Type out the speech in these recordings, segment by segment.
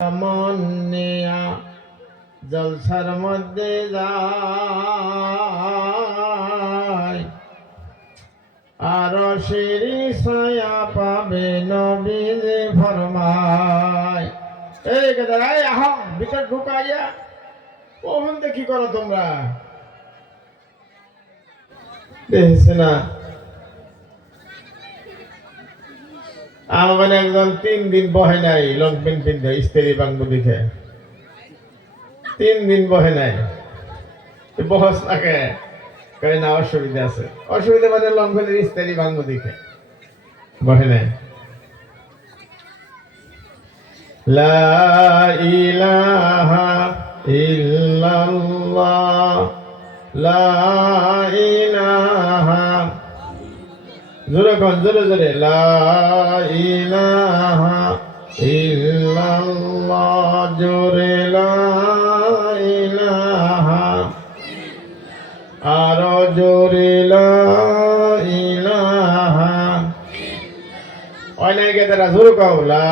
মন নিয়া জলসার মধ্যে যায় আর শিরি ছায়া পাবে নবীজি ফরমায়। এই গেদারাই আহ ভিতর ঢুকাইয়া কখন দেখি করো তোমরা দেখছি না। আমার একজন 3 দিন বহে নাই লং প্যান্ট পিন্ধে স্ত্রী বাংবু দেখে 3 দিন বহে নাই বহস থাকে কই না অসুবিধা আছে। অসুবিধা মানে লং প্যান্টের স্ত্রী বাংবু দেখে বহে নাই। লা ইলাহা ইল্লাল্লাহ লা ইলাহা জোরে কোন জোরে জোরে লা ইলাহা ইল্লাল্লাহ জোরে লা ইলাহা আরো জোরে লা ইলাহা অনেক গেদারা জোরে কও লা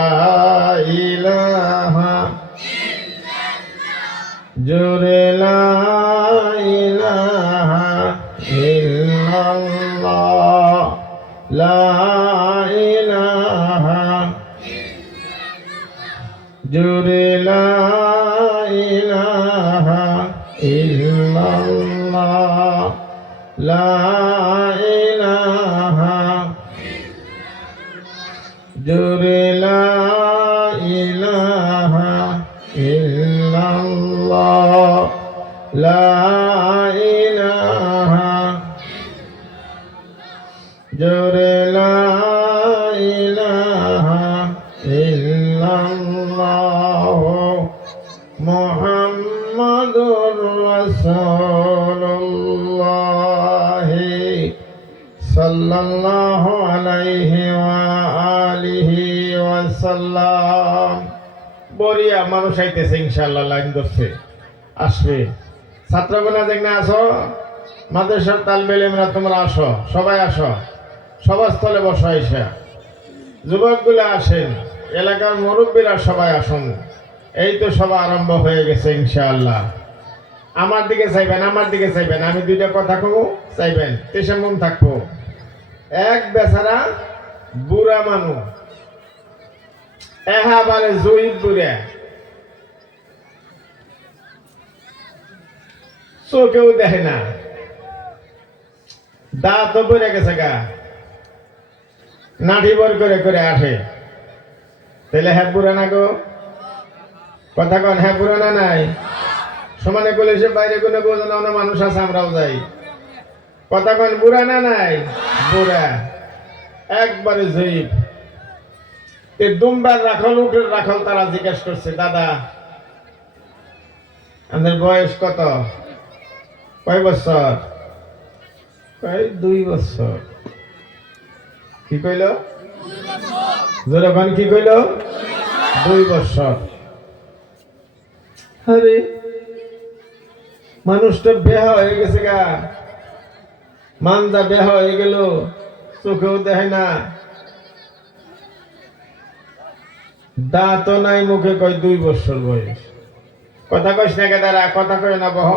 ইলাহা জোরে লা ইলাহা ইল্লাল্লাহ লা ইলাহা জোরে লা ইলাহা ইল্লাল্লাহ লা ইলাহা জোরে লা ইলাহা ইল্লাল্লাহ লা ইলাহা জোরে লা ইলাহা ইল্লাল্লাহ মুহাম্মাদুর রাসূলুল্লাহ সাল্লাল্লাহু আলাইহি ওয়া আলিহি ওয়াসাল্লাম। বলিয়া মানুষ আইতেছে ইনশাআল্লাহ লাইন ধরছে আসবে। ছাত্রগণা দেখনা আসো মাদ্রাসার তালবে ইলমরা তোমরা আসো সবাই আসো সভাস্থলে বসো আইসা যুবকগুলো আসেন এলাকার মুরব্বীরা সবাই আসুন। এই তো সভা আরম্ভ হয়ে গেছে ইনশাআল্লাহ। আমার দিকে চাইবেন আমার দিকে চাইবেন আমি দুইটা কথা কব চাইবেন তেসে মন থাকবো। এক বেচারা বুড়া মানুষ এহাবারে জয়ীব বুড়া চোখেও দেখে না দাঁত পড়ে গেছে গা নাঠি বর করে করে আসে। তাহলে হ্যাঁ বুড়া না গো কথা কন হ্যাঁ বুড়া না নাই সমানে কলেজে বাইরে কোনো বোঝানো না মানুষ আছে আমরাও যাই কথা কন বুড়া না নাই বুড়া একবারে জয়ীব। দুমবার রাখল উঠে রাখল তারা জিজ্ঞেস করছে দাদা আমাদের বয়স কত কয় বছর কয় 2 বছর। কি কইল জোরাবান কি কইল 2 বছর। আরে মানুষটা বেহা হয়ে গেছে গা মানজা বেহা হয়ে গেল চোখেও দেখে না দাঁতও নাই মুখে কয় 2 বছর বয়স। কথা কইস না দাঁড়া কথা কয় না বহ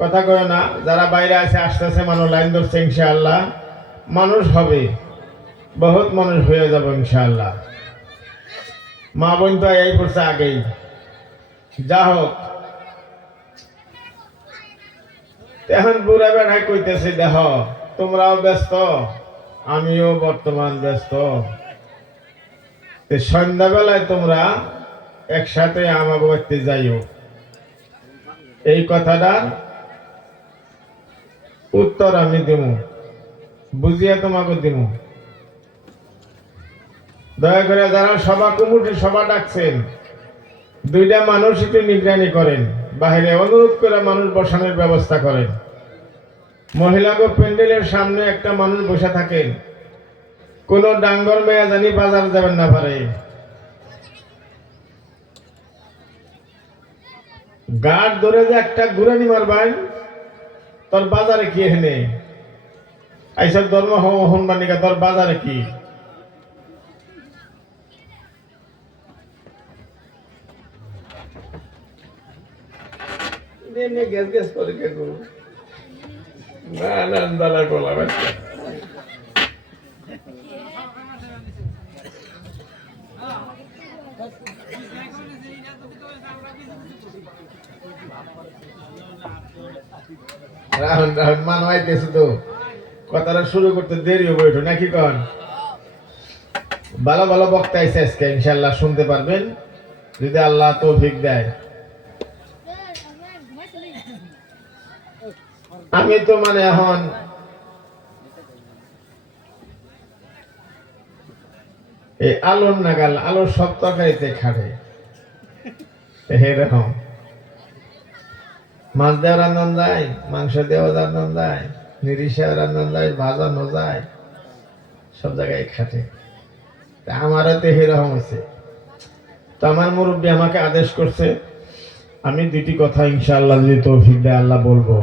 কথা কয় না। যারা বাইরে আছে আসতেছে মানুষ লাইন ধরছে ইনশাআল্লাহ মানুষ হবে বহুত মানুষ হয়ে যাবে ইনশাআল্লাহ। মা বোন তো এই পড়ছে আগেই যা হোক। এখন বুড়া বেড়ায় কইতেছে দেখ তোমরাও ব্যস্ত আমিও বর্তমান ব্যস্ত সন্ধ্যাবেলায় তোমরা একসাথে আমার বাড়িতে যাইও। এই কথাটার উত্তর আমি দিব বুঝিয়া তোমাকে দিব। দয়া করে যারা সভা কমিটি সভা ডাকছেন 2টা মানুষ একটু নিগরানি করেন বাহিরে অনুরোধ করে মানুষ বসানোর ব্যবস্থা করেন। মহিলাগো প্যান্ডেলের সামনে একটা মানুষ বসে থাকেন কোন ডাঙ্গর মেয়া জানি বাজার যাবেন না পারে গাড় ধরে যে একটা ঘুরানি মারবেন তোর বাজারে কি এখানে আইসব ধর্ম হনবানিকা তোর বাজারে কি এমনি গ্যাস গ্যাস করে কে গো? না না দাদা বলা বাচ্চা রাহুল রাহুল মানবাইতেছে তো কথাটা শুরু করতে দেরি হবে একটু নাকি কন? ভালো ভালো বক্তা আইছে আজকে ইনশাআল্লাহ শুনতে পারবেন যদি আল্লাহ তৌফিক দেয়। আমি তো মানে এখন এই আলোর নাগাল আলোর সব তরকারিতে খাবে এরকম মাছ দেওয়া রান্ধন যায়, মাংস দেওয়া রান্ধন যায়, নিরিশা রান্ধন যায়, ভাজানো যায়, সব জায়গায় খাটে। আমারও তো এরকম হয়েছে। তো আমার মুরব্বী আমাকে আদেশ করছে আমি দুটি কথা ইনশাআল্লাহ যদি তৌফিক দেয় আল্লাহ বলবো,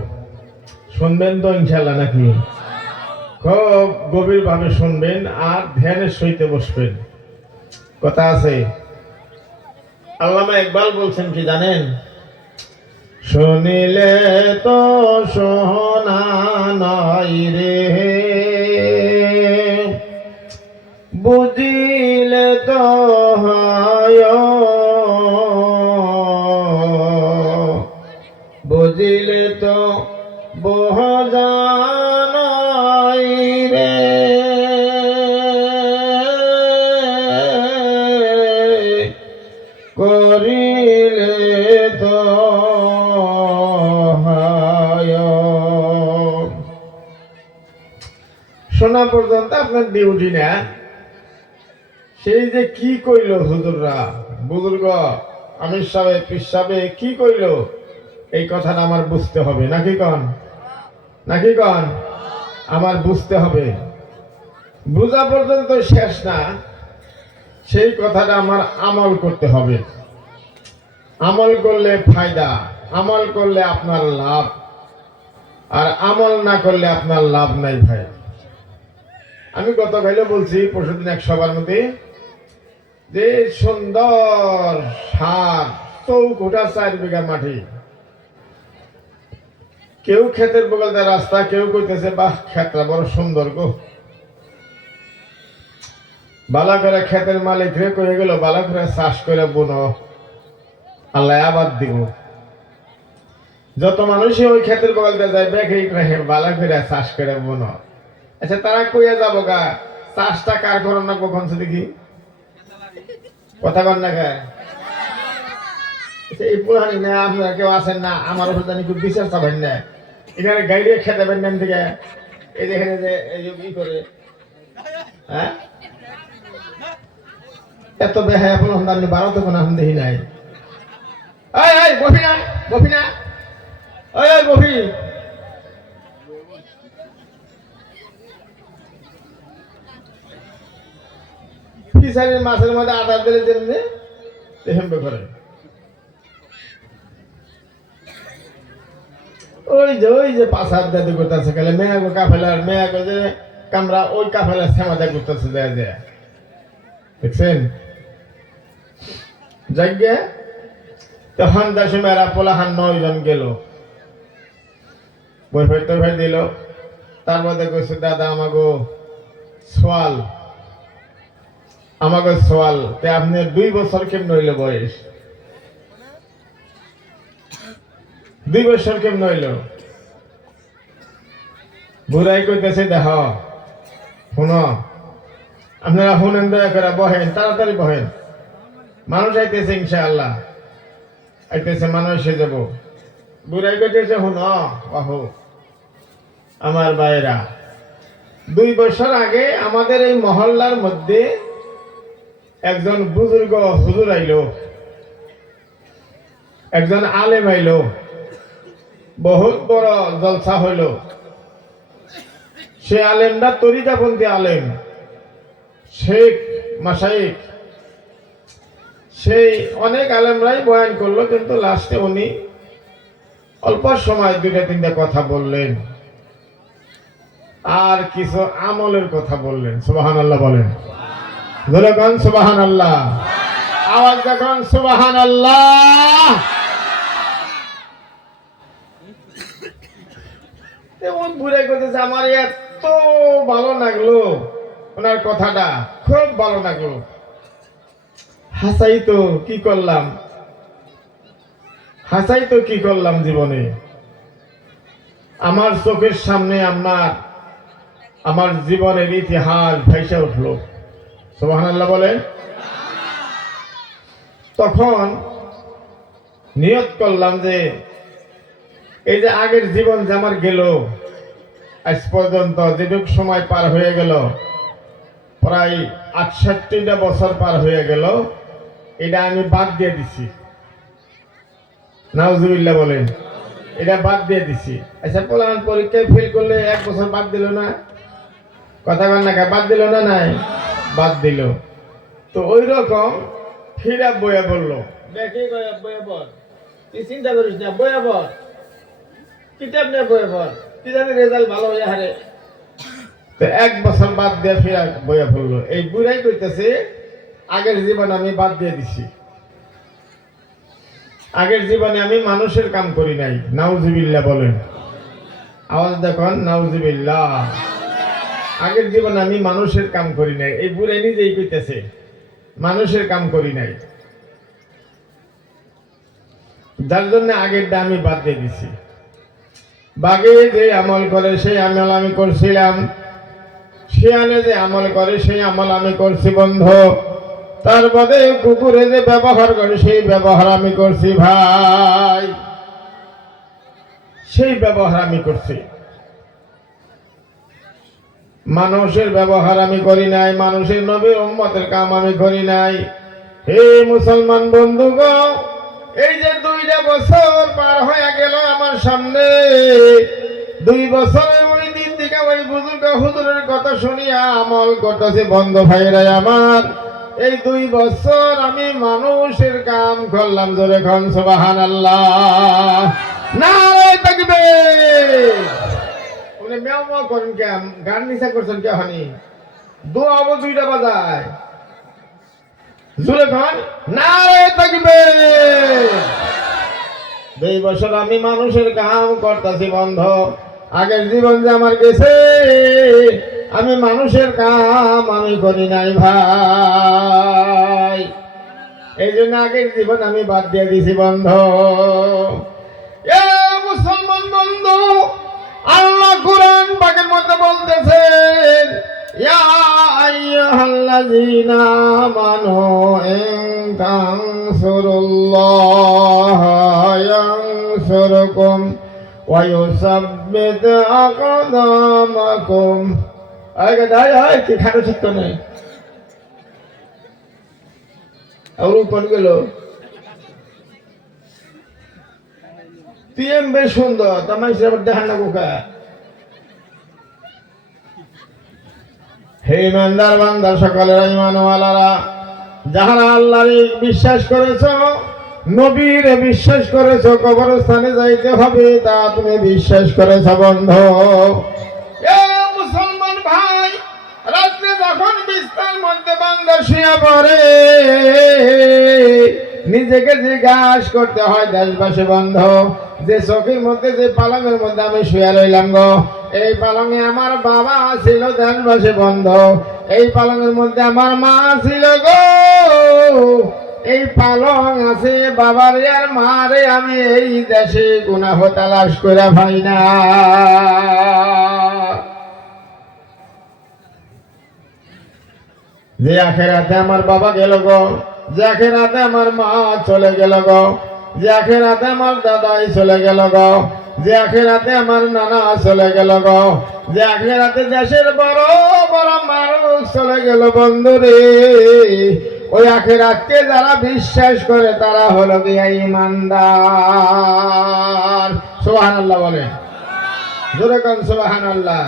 শুনবেন তো ইনশাআল্লাহ নাকি? খুব গভীর ভাবে শুনবেন আর ধ্যানের সহিতে বসবেন। কথা আছে, আল্লামা ইকবাল বলছেন কি জানেন? শুনিলে তো শোনা নাই রে, বুঝিলে তো হয়, বুঝিলে তো বোঝানাই রে, করিলে তো শোনা পর্যন্ত আপনার ডিউটি না। সেই যে কি কইল হুজুররা, বুজুর্গ আমির সাহেব পীর সাহেব কি কইল, এই কথাটা আমার বুঝতে হবে নাকি কন? নাকি কন? আমার বুঝতে হবে। বুঝা পর্যন্ত শেষ না, সেই কথাটা আমার আমল করতে হবে। আমল করলে ফায়দা, আমল করলে আপনার লাভ, আর আমল না করলে আপনার লাভ নাই ভাই। আমি গতকালও বলছি, পরশুদিন এক সবার মধ্যে, যে সুন্দর সার চৌকুটা 4 বিঘা মাটি, কেউ ক্ষেতের বগল দিয়ে রাস্তা, কেউ কইতেছে বাহ ক্ষেতটা বড় সুন্দর গো। বালা করে ক্ষেতের মালিক রে কয়ে গেল বালা করে চাষ করে বুনো, আল্লাহ আবাদ দিব। যত মানুষই ওই ক্ষেতের বগল দিয়ে যায় বেগে বালা করে চাষ করে বুনো। আচ্ছা তারা কইয়া যাবো গা চাষটা কার করুন না কখন দেখি কথা কন না খায়। এই পুরানি না আপনারা কেউ আছেন না, আমার উপর জানি খুব বিশ্বাস পাবেন না। এখানে গাড়িয়ে খেতে পারেন থেকে এই যেখানে যে ই করে, হ্যাঁ এত বেহায় আপনার আপনি 12 তখন এখন দেখি নাই। বফি না বফি না বফি, ফিশারির মাছের মধ্যে আটা দিলে যেমনি হেমবে করে। ওই যে পাশার দাদি করতেছে গেলে মেয়াগো কাফেলার মেয়াগো যে কামরা ওই কাফেলার সেমাদা করতেছে দেয়া দেয়া, দেখছেন? যাইগে তখন দাসে মেয়েরা পোলাহান 9 জন গেল, বই ফাই তো ভাই দিল। তার মধ্যে কইছে দাদা আমাগো সোয়াল, আমাকে সোয়াল তে আপনি 2 বছর কেমন হইল বয়স? 2 বছর কেমন হইল? বুড়াই কইতেছে দেখ শুনো, আপনারা শুনেন, দয়া করে বহেন, তাড়াতাড়ি বহেন, মানুষ আইতেছে ইনশাআল্লাহ, আইতেছে মানুষ এসে যাব। বুড়াই কইতেছে শুনো বাহু আমার ভাইরা, 2 বছর আগে আমাদের এই মহল্লার মধ্যে একজন বুজুর্গ হুজুর আইলো, একজন আলেম আইলো, বহুত বড় জলসা হইল। সে আলেমটা তরিকাপন্থী আলেম, শেখ মাশায়েখ, সেই অনেক আলেমরাই বয়ান করলো, কিন্তু লাস্টে উনি অল্প সময় 2-3টা কথা বললেন আর কিছু আমলের কথা বললেন। সুবহানাল্লাহ বলেন, বলে কোন সুবহানাল্লাহ, আওয়াজ দেখুন সুবহানাল্লাহ। ওই বুড়ে করতেছে আমার এত ভালো লাগলো, ওনার কথাটা খুব ভালো লাগলো। হাসাই তো কি করলাম, হাসাই তো কি করলাম জীবনে। আমার চোখের সামনে আমার জীবনের ইতিহাস ভেসে উঠলো। সুবহানাল্লাহ বলেন। তখন নিয়ত করলাম যে এই যে আগের জীবন যে আমার গেল, আজ পর্যন্ত যেটুক সময় পার হয়ে গেল, প্রায় ৬৮টা বছর পার হয়ে গেল, এটা আমি বাদ দিয়ে দিছি। নাউজুবিল্লাহ বলেন। এটা বাদ দিয়ে দিছি। আচ্ছা পোলান পরীক্ষায় ফেল করলে 1 বছর বাদ দিল না? কথা বল না, বাদ দিল না? নাই, বাদ দিল। তো ওই রকম ফিরা বইয়া বললো, দেখি বইয়া বল, তুই চিন্তা করিস না, বইয়া বল, কিতাব নিয়ে বইয়া বল, কি জানি রেজাল্ট ভালো হয়ে হারে। তো 1 বছর বাদ দিয়ে ফিরা বইয়া বললো। এই বুড়াই কইতেছে আগের জীবন আমি বাদ দিয়ে দিছি, আগের জীবনে আমি মানুষের কাম করি নাই। নাউজুবিল্লাহ বলেন। আওয়াজ দেখুন, নাউজুবিল্লাহ। আগের জীবনে আমি মানুষের কাম করি নাই। এই বুড়াই নিজেই কইতেছে মানুষের কাম করি নাই, যার জন্য আগেরটা আমি বাদ দিয়ে দিছি। বাগে যে আমল করে সেই আমল আমি করছিলাম, শিয়ালে যে আমল করে সেই আমল আমি করছি বন্ধু। তার বাদে কুকুরে যে ব্যবহার করে সেই ব্যবহার আমি করছি ভাই, সেই ব্যবহার আমি করছি। মানুষের ব্যবহার আমি করি নাই, মানুষের নবীর উম্মতের কাম আমি করি নাই। হে মুসলমান বন্ধুগণ, এই যে 2টা বছর পার হয়ে গেল আমার সামনে, 2 বছরে ওই দিন থেকে ওই বুজুর্গ হুজুরের কথা শুনিয়া আমল করতেছি বন্ধু ভাইরা আমার। এই 2 বছর আমি মানুষের কাম করলাম। জোরে খান সুবহানাল্লাহ, নারে তাকবীর। উনি মেও মেও করেন কে, গান নিশা করছেন কে? হানি দোয়া 2টা বাজায়। জোরে খান, নারে তাকবীর। 2 বছর আমি মানুষের কাম করতেছি বন্ধু। আগের জীবন যে আমার গেছে, আমি মানুষের কাম আমি করি নাই ভাই। এই জন্য আগের জীবন আমি বাদ দিয়ে দিছি বন্ধু। এ মুসলমান বন্ধু, আল্লাহ কুরআন পাকের মধ্যে বলতেছেন, ইয়া আইয়ুহাল্লাযীনা আমানু ইন তানসুরুল্লাহা ইয়ানসুরকুম ওয়া ইউসাব্বিত আকদামাকুম। আগে দাঁড়ায় কি খাটো শিখতো না, আর কোন গেল পিএম বেশ সুন্দর, তামাই হিসাবে দেখান না কোকা। হে ইমানদার বান্দা সকলের ইমানওয়ালারা, যাহারা আল্লাহর বিশ্বাস করেছ, নবীর বিশ্বাস করেছ, কবরস্থানে যাইতে হবে তা তুমি বিশ্বাস করেছ বন্ধু। এ মুসলমান ভাই, রাত্রে যখন বিছানার মধ্যে বান্দা শুয়ে পড়ে, নিজেকে জিজ্ঞাসা করতে হয় দেশবাসী বন্ধু, যে চোখের মধ্যে যে পালঙের মধ্যে আমি শুয়ে রইলাম গো, এই পালঙে আমার বাবা ছিল দেশবাসী বন্ধু, এই পালঙের মধ্যে আমার মা ছিল গো, এই পালং আছে বাবার আর মারে আমি এই দেশে গুনাহ তালাশ করে ভাই না। যে আখেরাতে আমার বাবা গেল গো, যে আখেরাতে আমার মা চলে গেল গো, যে আখেরাতে আমার দাদাই চলে গেল গো, যে আখেরাতে আমার নানা চলে গেল গো, যে আখেরাতে দেশের বড় বড় মানুষ চলে গেল বন্ধুরে, ওই আখেরাতকে যারা বিশ্বাস করে তারা হলো গিয়া ঈমানদার। সুবহানাল্লাহ বলে, জোরে কোন সুবহানাল্লাহ।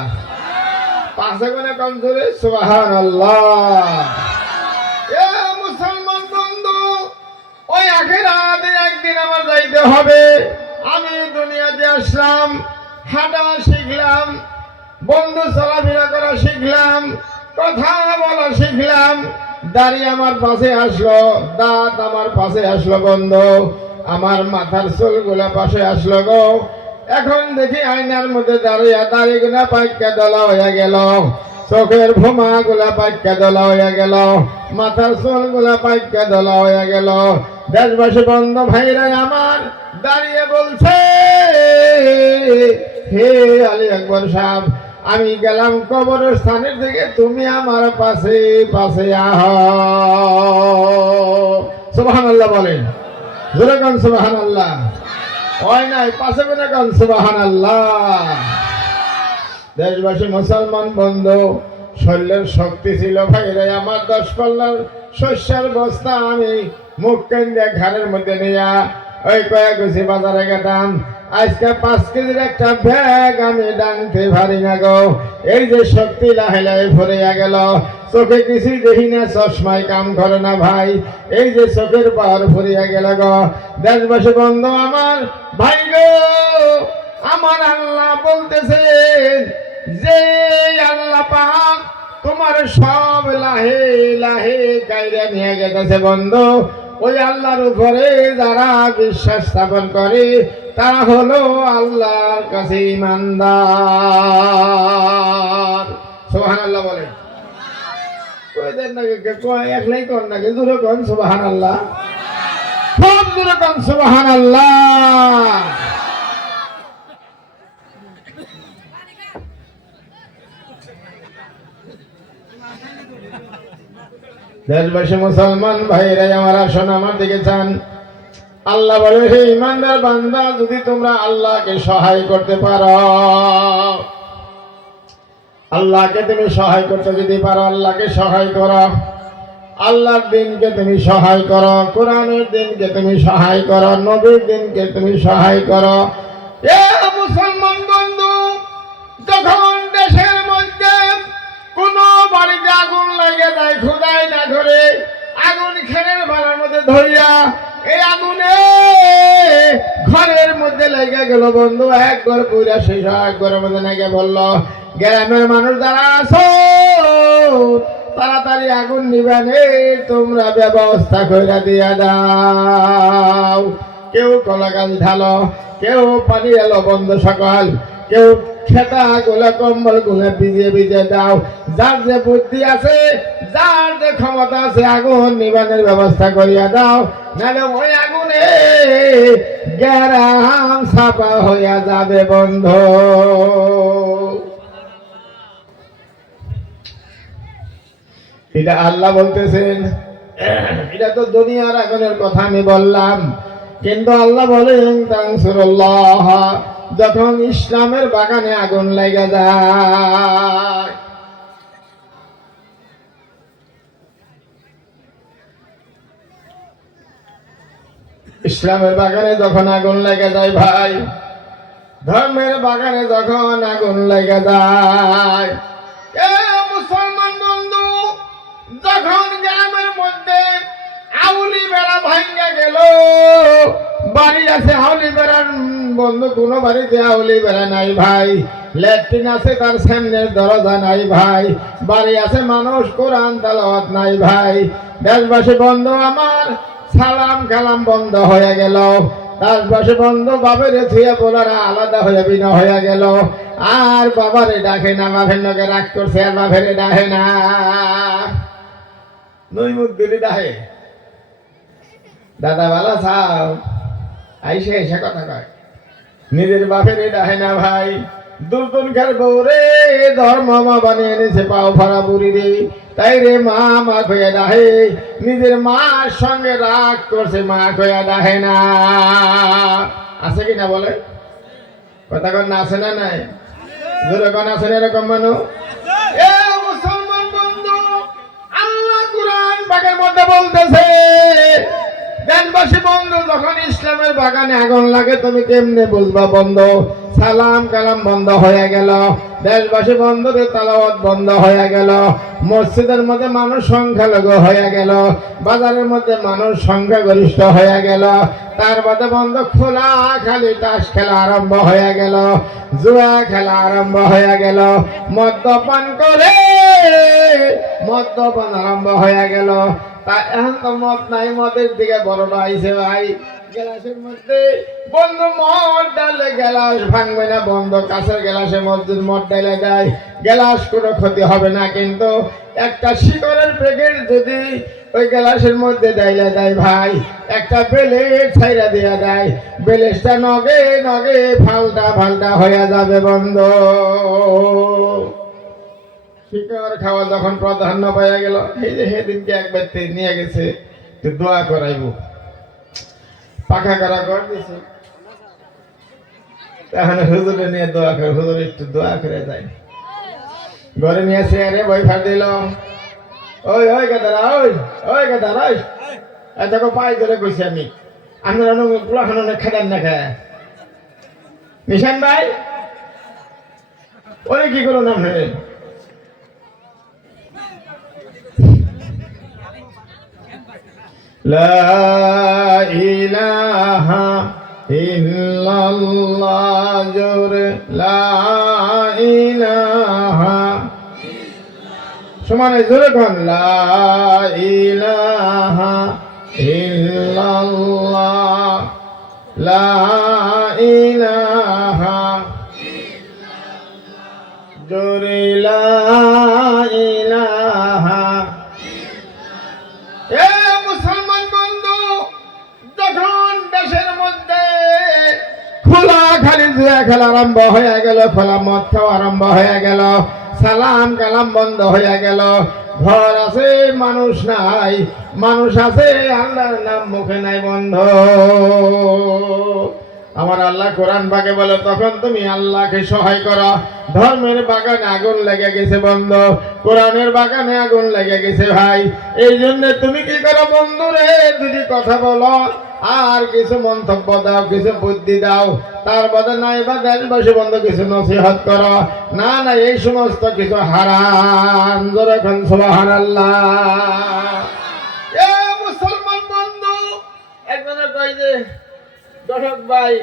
5 গুণে কম জোরে সুবহানাল্লাহ। এ মুসলমান বন্ধু, ওই আখেরাতে একদিন আমার যাইতে হবে। আমি দুনিয়াতে আসলাম, হাঁটা শিখলাম, বন্ধু চলাফেরা করা শিখলাম, কথা বলা শিখলাম, দাড়ি আমার পাশে আসলো, দাঁত আমার পাশে আসলো বন্ধু, আমার মাথার চুলগুলা পাশে আসলো গো, এখন দেখি আয়নার মধ্যে দাঁড়িয়ে দাড়িগুলা পাইকা দলা হয়ে গেল, চোখের ভোমা গুলা পাইকা দলা হয়ে গেল, মাথার চুল গুলা পাইকা দলা হয়ে গেল। দেশবাসী বন্ধ ভাইরা আমার দাঁড়িয়ে বলছে, হে আলী আকবর সাহেব, আমি গেলাম কবরস্থানের দিকে, তুমি আমার পাশে পাশে আহ। সুবহানাল্লাহ বলেন, জোরে কোন সুবহানাল্লাহ। ওই নাই পাশে কোনে কোন সুবহানাল্লাহ। দেশবাসী মুসলমান বন্ধু, শরীরের শক্তি ছিল ভাইরে আমার, 10 পাল্লার শস্যের বস্তা আমি মুখ কেন্দ্রে ঘাড়ের মধ্যে নিয়া ওই কয়েক গুছি বাজারে গেতাম। আজকে 5 কেজির একটা ব্যাগ আমি টানতে পারি না গো। এই যে শক্তি লাহে লাহে ভরিয়া গেল, চোখে কিছুই দেখি না, চশমায় কাম করে না ভাই। এই যে চোখের পাওয়ার ভরিয়া গেল গো। দেশবাসী বন্ধু আমার, ভাই গো, আমার আল্লাহ বলতেছেন যে আল্লাহ পাক তোমার সব লাহে লাহে কায়দা নিয়ে গেছে বন্ধু। ওই আল্লাহর উপরে যারা বিশ্বাস স্থাপন করে তারা হলো আল্লাহর কাছে ঈমানদার। সুবহানাল্লাহ বলেন। কয়দের নাকি কয় একলাই কোন নাকি জোরে কোন সুবহানাল্লাহ, খুব জোরে কোন সুবহানাল্লাহ। দেশবাসী মুসলমান ভাইরা আমার, আসুন আমার দিকে চান। আল্লাহ বলে, হে ইমানদার বান্দা, যদি তোমরা আল্লাহকে সহায় করতে পারো, আল্লাহকে তুমি সহায় করতে যদি পারো, আল্লাহকে সহায় করো, আল্লাহর দিনকে তুমি সহায় করো, কোরআনের দিনকে তুমি সহায় করো, নবীর দিনকে তুমি সহায় করো। এ মুসলমান বন্ধু, যখন দেশের মধ্যে কোন বাড়িতে আগুন লেগে যায়, খোদাই না ধরে আগুন খেরের বাড়ার মধ্যে ধরিয়া এই আগুনে ঘরের মধ্যে লেগে গেল বন্ধু, এক ঘর পুরা শেষ, এক ঘরের মধ্যে লেগে বললো, গ্রামের মানুষ যারা আছো তাড়াতাড়ি আগুন নিবেন, তোমরা ব্যবস্থা করে দিয়া দাও। কেউ কলা গাছ ঢালো, কেউ পানি এলো বন্ধ সকাল, কেউ খেতা গুলা কম্বল গুলা ভিজিয়ে ভিজিয়ে দাও। যার যে বুদ্ধি আছে, যার যে ক্ষমতা আছে, আগুন নিবানের ব্যবস্থা করিয়া দাও, নাহলে ওই আগুনে গ্রাম ছাপা হইয়া যাবে বন্ধু। এটা আল্লাহ বলতেছেন। এটা তো দুনিয়ার আগুনের কথা আমি বললাম, কিন্তু আল্লাহ বলেন তানসুরুল্লাহ, যখন ইসলামের বাগানে আগুন লেগে যায়, ইসলামের বাগানে যখন আগুন লেগে যায় ভাই, ধর্মের বাগানে যখন আগুন লেগে যায়, এ মুসলমান বন্ধু, যখন গ্রামের মধ্যে আউলি বেড়া ভাঙ্গা গেল, বাড়ি আছে আউলি বেড়ার বন্ধু, কোন বাড়িতে আউলি বেড়া নাই ভাই, ল্যাট্রিন আছে তার সামনের দরজা নাই ভাই, বাড়ি আছে মানুষ কোরআন তেলাওয়াত নাই ভাই। দেশবাসী বন্ধু আমার, সালাম কালাম বন্ধ হয়ে গেল। দেশবাসী বন্ধু, বাবারে থুয়ে বলারা আলাদা হয়ে বিনা হয়ে গেল। আর বাবারে ডাকে না, বাপের লোকে রাগ করছে, আর বাপেরে ডাকে না, নই মুখ দিলি ডাহে, দাদা বালা সাও আইসে এসে কথা কয়, নিজের বাপের ডাহে না ভাই। দুর্দনকার বউরে ধর্ম মা বানিয়ে এনেছে পাও ভরা বুড়ি রে, তাই রে মা মা কইয়া ডাহে, নিজের মার সঙ্গে রাগ করছে, মা কইয়া ডাহে না। আছে কিনা বলে কথা কন না, আছে না নাই? জোরে কন আছে না এরকম মানুষ? এ মুসলমান বন্ধু, আল্লাহ কুরআন পাকের মধ্যে বলতেছে, দেশবাসী বন্ধু, যখন ইসলামের বাগানে আগুন লাগে তুমি কেমনে বুঝবা বন্ধু? সালাম কালাম বন্ধ হয়ে গেল, দেশবাসী বন্ধুদের তালাওয়াত বন্ধ হয়ে গেল, মসজিদের মধ্যে মানুষ সংখ্যালঘু হয়ে গেল, বাজারের মধ্যে মানুষ সংখ্যাগরিষ্ঠ হয়ে গেল, তার মধ্যে বন্ধ খোলা খালি তাস খেলা আরম্ভ হয়ে গেল, জুয়া খেলা আরম্ভ হয়ে গেল, মদ্যপান করে মদ্যপান আরম্ভ হয়ে গেল। তা এখন তো মদ নাই, মদের দিকে বড় আইছে ভাই, গ্লাসের মধ্যে বন্ধু মদ ডালে গ্লাস ভাঙবে না, বন্ধু কাঁচের গ্লাসের মধ্যে মদ ডালে দেয়, গ্লাস কোনো ক্ষতি হবে না। কিন্তু একটা শিকড়ের প্যাকেট যদি ওই গ্লাসের মধ্যে ডাইলে দেয় ভাই, একটা বেলেট ছাইরা দিয়া দেয়, বেলেটটা নগে নগে ফালটা ফালটা হয়ে যাবে বন্ধু। শিকড় খাওয়া যখন প্রাধান্য পাইয়া গেল, এই যে সেদিনকে এক ব্যক্তি নিয়ে গেছে দোয়া করাইব, পাখা করা কর দিছে, তাহলে হুজুরে নিয়ে দোয়া করে, হুজুর একটু দোয়া করে যায়, ঘরে নিয়ে চেয়ারে বই ফার দিল, ওই ওই গাদারা, ওই ওই গাদারা, ওই দেখো পাই ধরে কইছি আমি, আপনারা পুরাখান অনেক খাদান না খায় নিশান ভাই, ওরে কি করো নাম হে লা ইলাহা ইল্লাল্লাহ জোরে লা ইলাহা, সমানে জোরে কোন লা ইলাহা ইল্লাল্লাহ লা ইলাহা জোরে লা ইলাহা। এ মুসলমান বন্ধু, যখন দেশের মধ্যে খোলা খালি জুয়া খেলা আরম্ভ হয়ে গেল, খোলা মদ খাওয়া আরম্ভ হয়ে গেল, সালাম কালাম বন্ধ হয়ে গেল, ঘর আছে মানুষ নাই, মানুষ আছে আল্লাহর নাম মুখে নাই বন্ধ। আমার আল্লাহ কোরআন পাকে বলে, তখন তুমি আল্লাহকে সহায় করো। ধর্মের বাগানে আগুন লেগে গেছে বন্ধ, কোরআনের বাগানে আগুন লেগে গেছে ভাই। এই জন্য তুমি কি করো বন্ধুরে, দুটি কথা বলো আর কিছু মন্তব্য দাও, কিছু বুদ্ধি দাও, তার বাদে নাই বা দেশবাসী বন্ধু কিছু নসিহত করো। না না, এই সমস্ত কিছু হারাম। যখন সুবহানাল্লাহ। এ মুসলমান বন্ধু, একজনে কই যে দর্শক ভাই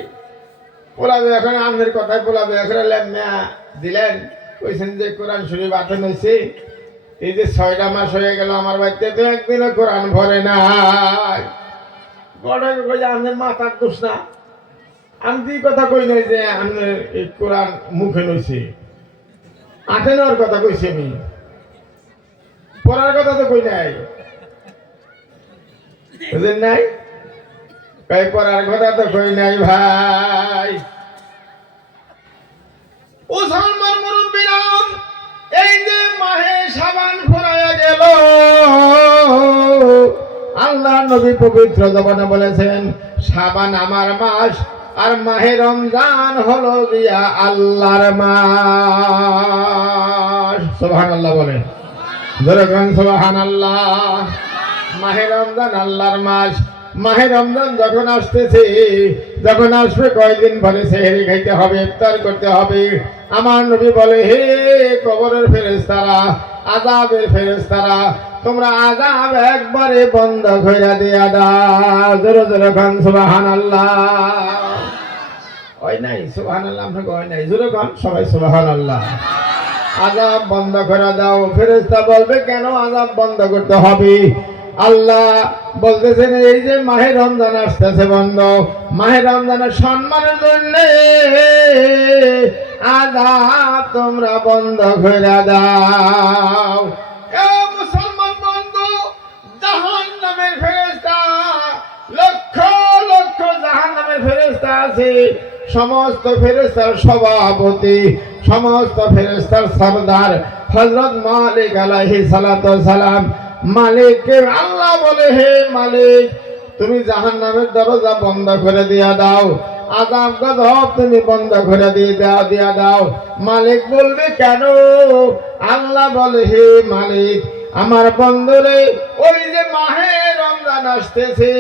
পোলাবে এখন আমাদের কথায় পোলাবে এখন লেমিয়া দিলেন, কইছেন যে কোরআন শরীফ আতেন হয়েছে, এই যে 6টা মাস হয়ে গেল আমার বাড়িতে তো একদিনও কোরআন ভরে নাই। গড়ে কই যে আমাদের মাথার দোষ না, আমি কি কথা কই নাই যে আমাদের এই কোরআন মুখে লইছে, আতে নেওয়ার কথা কইছি, আমি পড়ার কথা তো কই নাই, বুঝলেন নাই? কই পড়ার কথা তো কই নাই ভাই। ও সালমান মুরব্বিরাম, এই যে মাহে শাবান ফুরায়া গেল, আল্লাহ নবী পবিত্র জবানে বলেছেন শাবান আমার মাস, আর মাহে রমজান হলো দিয়া আল্লাহর মাস। সুবহানাল্লাহ বলেন, জোরে বলেন সুবহানাল্লাহ। মাহে রমজান আল্লাহর মাস। মাহে রমজান যখন আসতেছে, যখন আসবে কয়েকদিন পরে সেহরি খাইতে হবে, ইফতার করতে হবে। আমার নবী বলে, হে কবরের ফেরেশতারা, আযাবের ফেরেশতারা, তোমরা আযাব একবারে বন্ধ কইরা দিয়া দাও। জোরে জোরে কোন সুবহানাল্লাহ। ওই নাই সুবহানাল্লাহ, আমরা কই নাই, জোরে কোন সবাই সুবহানাল্লাহ। আযাব বন্ধ করে দাও। ফেরেশতা বলবে, কেন আযাব বন্ধ করতে হবে? আল্লাহ বলতেছেন, এই যে মাহে রমজান আসতেছে বন্ধ, মাহে রমজানের সম্মানের জন্য আযাব তোমরা বন্ধ করে দাও। এ মুসলমান বন্ধু, জাহান্নামের ফেরেশতা, লক্ষ লক্ষ জাহান্নামের ফেরেশতা আছে, সমস্ত ফেরেশতার সভাপতি, সমস্ত ফেরেশতার সরদার হযরত মালিক আলাইহিস সালাতু ওয়াস সালাম। মালিককে আল্লাহ বলে, হে মালিক, তুমি জাহান্নামের দরজা বন্ধ করে দিয়া দাও, আযাব গজব তুমি বন্ধ করে দিয়া দাও। মালিক বলবে, কেন? আল্লাহ বলে, হে মালিক, আমার বন্ধুরে, ওই যে মাহে রমজান আসতেছে,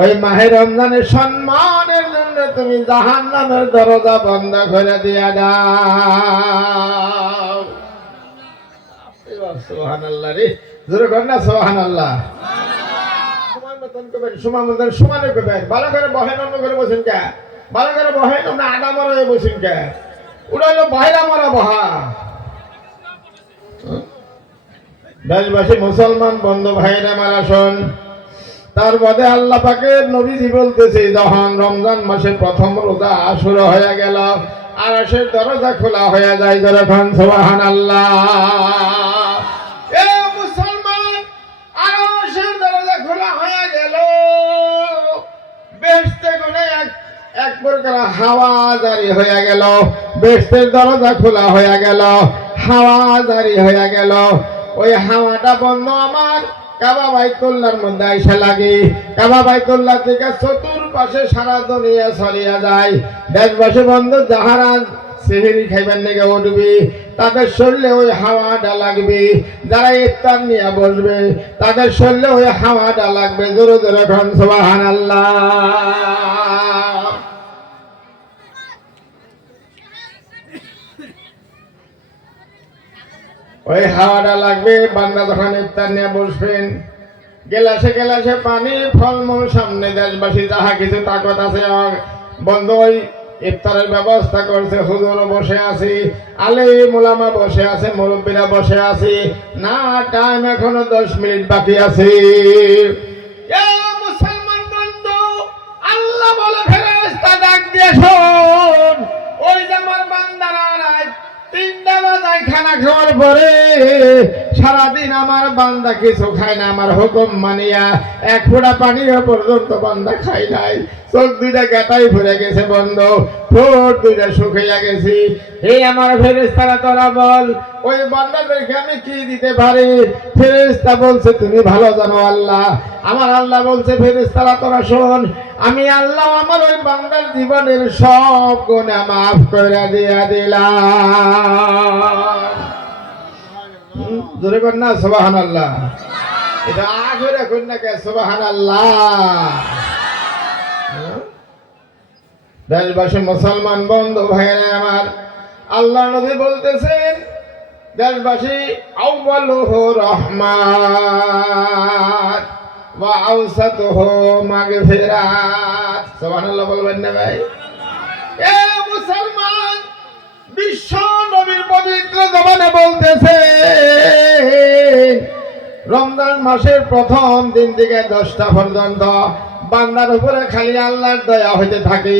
ওই মাহে রমজানের সম্মানের জন্য তুমি জাহান্নামের দরজা বন্ধ করে দিয়া দাও। সুবহানাল্লাহ রে, জোরে কর না সুবহানাল্লাহ। সময় মতন কবেন, সময় মতন সমানে কবেন। ভালো করে বহেন, অন্য করে বসেন কে? ভালো করে বহেন, আমরা আডা মারা বসেন কে? ওটা হলো বাইরা মারা বহা। দেশবাসী মুসলমান বন্ধু ভাইরা মারা শোন, তার বাদে আল্লাহ পাকের নবীজি বলতেছে যখন রমজান মাসে প্রথম রোজা শুরু হয়ে গেল আরশের দরজা খোলা হয়ে যায় যখন সুবহানাল্লাহ। এ মুসলমান, আরশের দরজা খোলা হয়ে গেল, বেহেশতে কোনে এক প্রকার হাওয়া জারি হয়ে গেল, বেহেশতের দরজা খোলা হয়ে গেল, হাওয়া জারি হয়ে গেল। ওই হাওয়াটা বন্ধ আমার কাবা বাইতুল্লাহর মধ্যে আইসা লাগে, কাবা বাইতুল্লাহ থেকে চতুর্পাশে সারা দুনিয়া ছড়িয়ে যায়। দেশবাসী বন্ধু যাহারা সেহেরি খাইবেন নাকি উঠবি তাদের শরীরে ওই হাওয়াটা লাগবে, যারা ইফতার নিয়ে বসবে তাদের শরীরে ওই হাওয়াটা লাগবে। জোরে জোরে খান সুবহানাল্লাহ। ওই হাওয়াটা লাগবে। বান্দা যখন ইফতার নিয়ে বসবেন গেলাসে গেলাসে পানি ফলমূল সামনে, দেশবাসী যাহা কিছু তাকত আছে বন্ধ ওই ইফতারের ব্যবস্থা করছে। হুজুর বসে আছি, আলেম ওলামা বসে আছে, মুরব্বীরা বসে আছি, না টাইম এখনো 10 মিনিট বাকি আছে। মুসলমান বন্ধু, আল্লাহ বলে ফেরেশতা ডাক দিয়ে শোন, ওই যে আমার বান্দারা 3টা বাজায় খানা খাওয়ার পরে সারাদিন আমার বান্দা কিছু খায় না, আমার হুকুম মানিয়া এক ফোঁটা পানিও পর্যন্ত বান্দা খায় নাই। চোখ দুইটা গাটাই ভরে গেছে বন্ধ, ঠোঁট দুইটা শুকিয়ে গেছি। এই আমার ফেরেশতারা তোরা বল ওই বান্দাদেরকে আমি কি দিতে পারি? ফেরেশতা বলছে তুমি ভালো জানো আল্লাহ। আমার আল্লাহ বলছে ফেরেশতারা তোরা শোন, আমি আল্লাহ আমার ওই বান্দার জীবনের সব গুনাহ মাফ করে দিয়া দিলাম। জোরে কর না সুবহানাল্লাহ। এটা আখেরে কর না কে সুবহানাল্লাহ। দেশবাসী মুসলমান বন্ধু ভাইরা আমার, আল্লাহ নবী বলতেছেন দেশবাসী আউয়ালুহু রহমাত ওয়া আওসাতুহু মাগফিরাত। সুবহানাল্লাহ বলবেন না ভাই? এ মুসলমান, বিশ্ব নবীর পবিত্র জবানে বলতেছে রমজান মাসের প্রথম দিন থেকে 10টা পর্যন্ত বান্দার উপরে খালি আল্লাহর দয়া হইতে থাকে,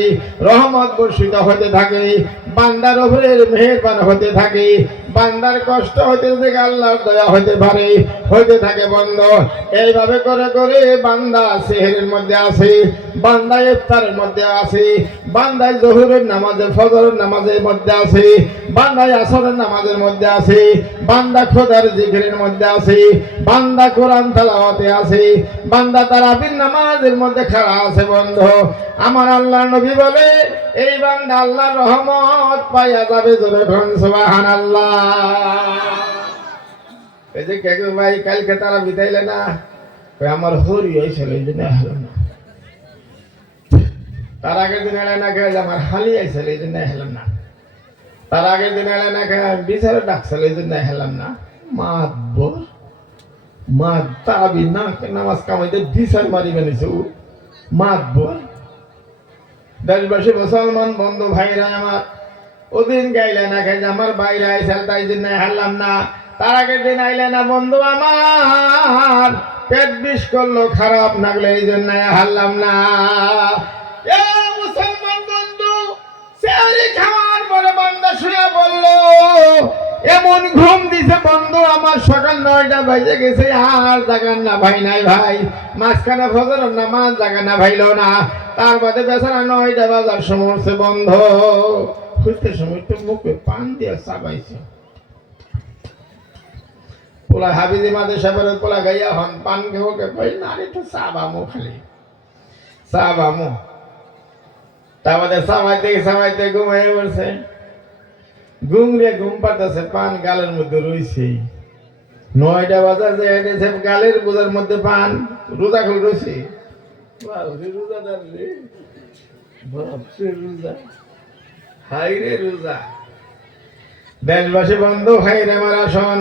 রহমত বর্ষিত হইতে থাকে, বান্দার উপরে মেহেরবান হতে থাকে, বান্দার কষ্ট হইতে থেকে আল্লাহর দয়া হইতে পারে, হইতে থাকে বন্ধ। এইভাবে করে করে বান্দা সেহরের মধ্যে আছে, বান্দা ইফতারের মধ্যে আছে, বান্দা জোহরের নামাজে ফজরের নামাজের মধ্যে আছে, বান্দা আসরের নামাজের মধ্যে আছে, বান্দা খোদার জিকিরের মধ্যে আছে, বান্দা কোরআন তেলাওয়াতে আছে, বান্দা তারাবির নামাজের মধ্যে খাড়া আছে বন্ধ। আমার আল্লাহ নবী বলে এই বান্দা আল্লাহর রহমত পাইয়া যাবে। জোরে বলুন সুবহানাল্লাহ। এই যে কে ভাই কালকে তারা বিতাইলে না, আমার হরি হয়েছিল এই জন্য হলো না, তার আগের দিন এলে না খেয়ে আমার হালি আইছিল এই জন্য হেলাম না, তার আগের দিন এলে না খেয়ে বিচারে ডাকছিল এই জন্য হেলাম না। মাতবর মা তাবি না নামাজ কামাইতে বিচার মারি বানিয়েছে মাতবর। দেশবাসী মুসলমান বন্ধু ভাইরা আমার, ওদিন গাইলে না খাই আমার বাইরে আইসাল তাই জন্য হারলাম না, তার আগের দিন আইলে না বন্ধু আমার পেট বিষ করলো খারাপ লাগলো এই জন্য হারলাম না। মুসলমান বন্ধু, সেহরি খাওয়ার পরে বান্দা শুয়ে বললো এমন ঘুম দিছে বন্ধু আমার সকাল 9টা বাজে গেছে, আর জাগান না ভাই নাই ভাই, মাঝখানে ফজর নামাজ জাগানা ভাইলো না, তার বাদে বেচারা 9টা বাজার সময় বন্ধ খুঁজতে সময় তো মুখে পান দিয়ে চাবাইছে। পোলা হাবিজি মাদে সাহেবের পোলা গাইয়া হন পান খেয়ে কই না একটু চাবামো, খালি চাবামো। তার বাদে চাবাইতে ঘুমাইয়ে পড়ছে, ঘুমরে ঘুম পাতাছে, পান গালের মধ্যে রয়েছে। 9টা বাজার যে এনেছে গালের বোঝার মধ্যে পান, রোজা খুল রয়েছে। রোজাদার রে বাপরে রোজা, হাই রে রোজা। দেশবাসী বন্ধু হাই রে আমার আসন,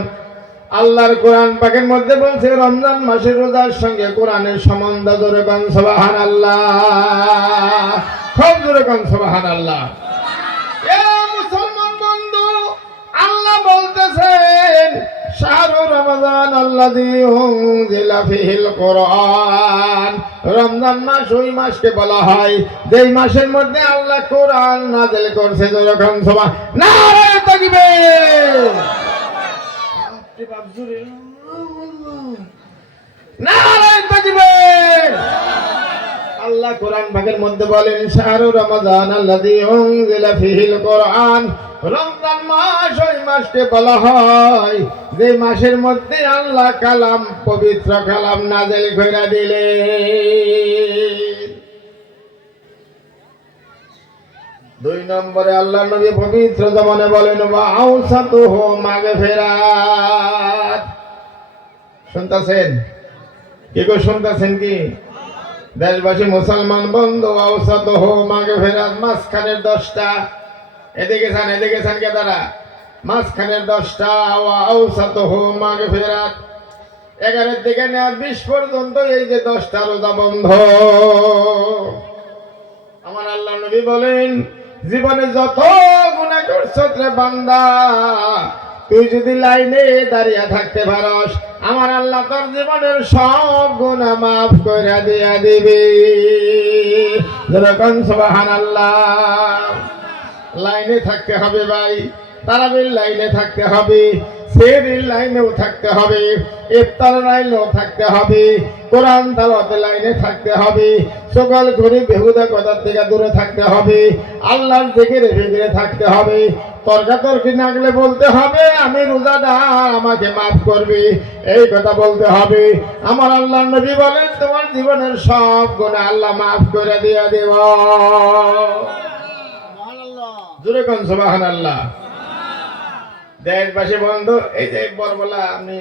আল্লাহর কোরআন পাকের মধ্যে বলছে রমজান মাসের রোজার সঙ্গে কোরআনের সম্বন্ধ। জোরে গান সুবহানাল্লাহ, খুব জোরে গান সুবহানাল্লাহ। মুসলমান বন্ধু, আল্লাহ বলতেছেন শাহরু শাহরু রমাদান আল্লাযী উনজিলা ফীহিল কুরআন। রমজান মাস ওই মাসকে বলা হয় যেই মাসের মধ্যে আল্লাহ কোরআন নাযিল করছে। যখন সুবহান নারে তাকবীর, নারে তাকবীর। আল্লাহ কোরআন ভাগের মধ্যে বলেন শাহরু রমাদান আল্লাযী উনজিলা ফীহিল কুরআন। রমজান মাস ওই মাসকে বলা হয় যে মাসের মধ্যে আল্লাহ কালাম, পবিত্র কালাম নাযিল কইরা দিলেন। 2 নম্বরে আল্লাহ নবী পবিত্র জবানে বলেন ওয়া আওসাতুহু মাগফিরাত। শুনতাছেন কি গো, শুনতাছেন কি দেশবাসী মুসলমান বন্ধু? আওসাতুহু মাগফিরাত, মাঝখানের 10টা। এদিকে চান কে তারা? মাঝখানের 10টা। ওয়া আওসাতুহু মাগফিরাত, 11 থেকে 20 পর্যন্ত এই যে 10টা রোজা বন্ধ। আমার আল্লাহ নবী বলেন জীবনে যত গুনাহ করছ রে বান্দা, তুই যদি লাইনে দাঁড়িয়ে থাকতে পারস, আমার আল্লাহ তোর জীবনের সব গুনাহ মাফ করে দিয়া দিবে। যেরকম সুবহানাল্লাহ। লাইনে থাকতে হবে ভাই, তারাবির লাইনে থাকতে হবে, সেহরির লাইনেও থাকতে হবে, ইফতার লাইনেও থাকতে হবে, কোরআন তেলাওয়াতের লাইনে থাকতে হবে, সকল গরিব বেহুদা কথার থেকে দূরে থাকতে হবে, আল্লাহর জিকিরে ফিকিরে থাকতে হবে, তর্কাতর্কি না গেলে বলতে হবে আমি রোজাদার, আমাকে মাফ করবি, এই কথা বলতে হবে। আমার আল্লাহর নবী বলেন তোমার জীবনের সব গুনাহ আল্লাহ মাফ করে দিয়ে দেব। জোরে কোন সুবহানাল্লাহ। দেশবাসী বন্ধু, এই যে বরবলা আমি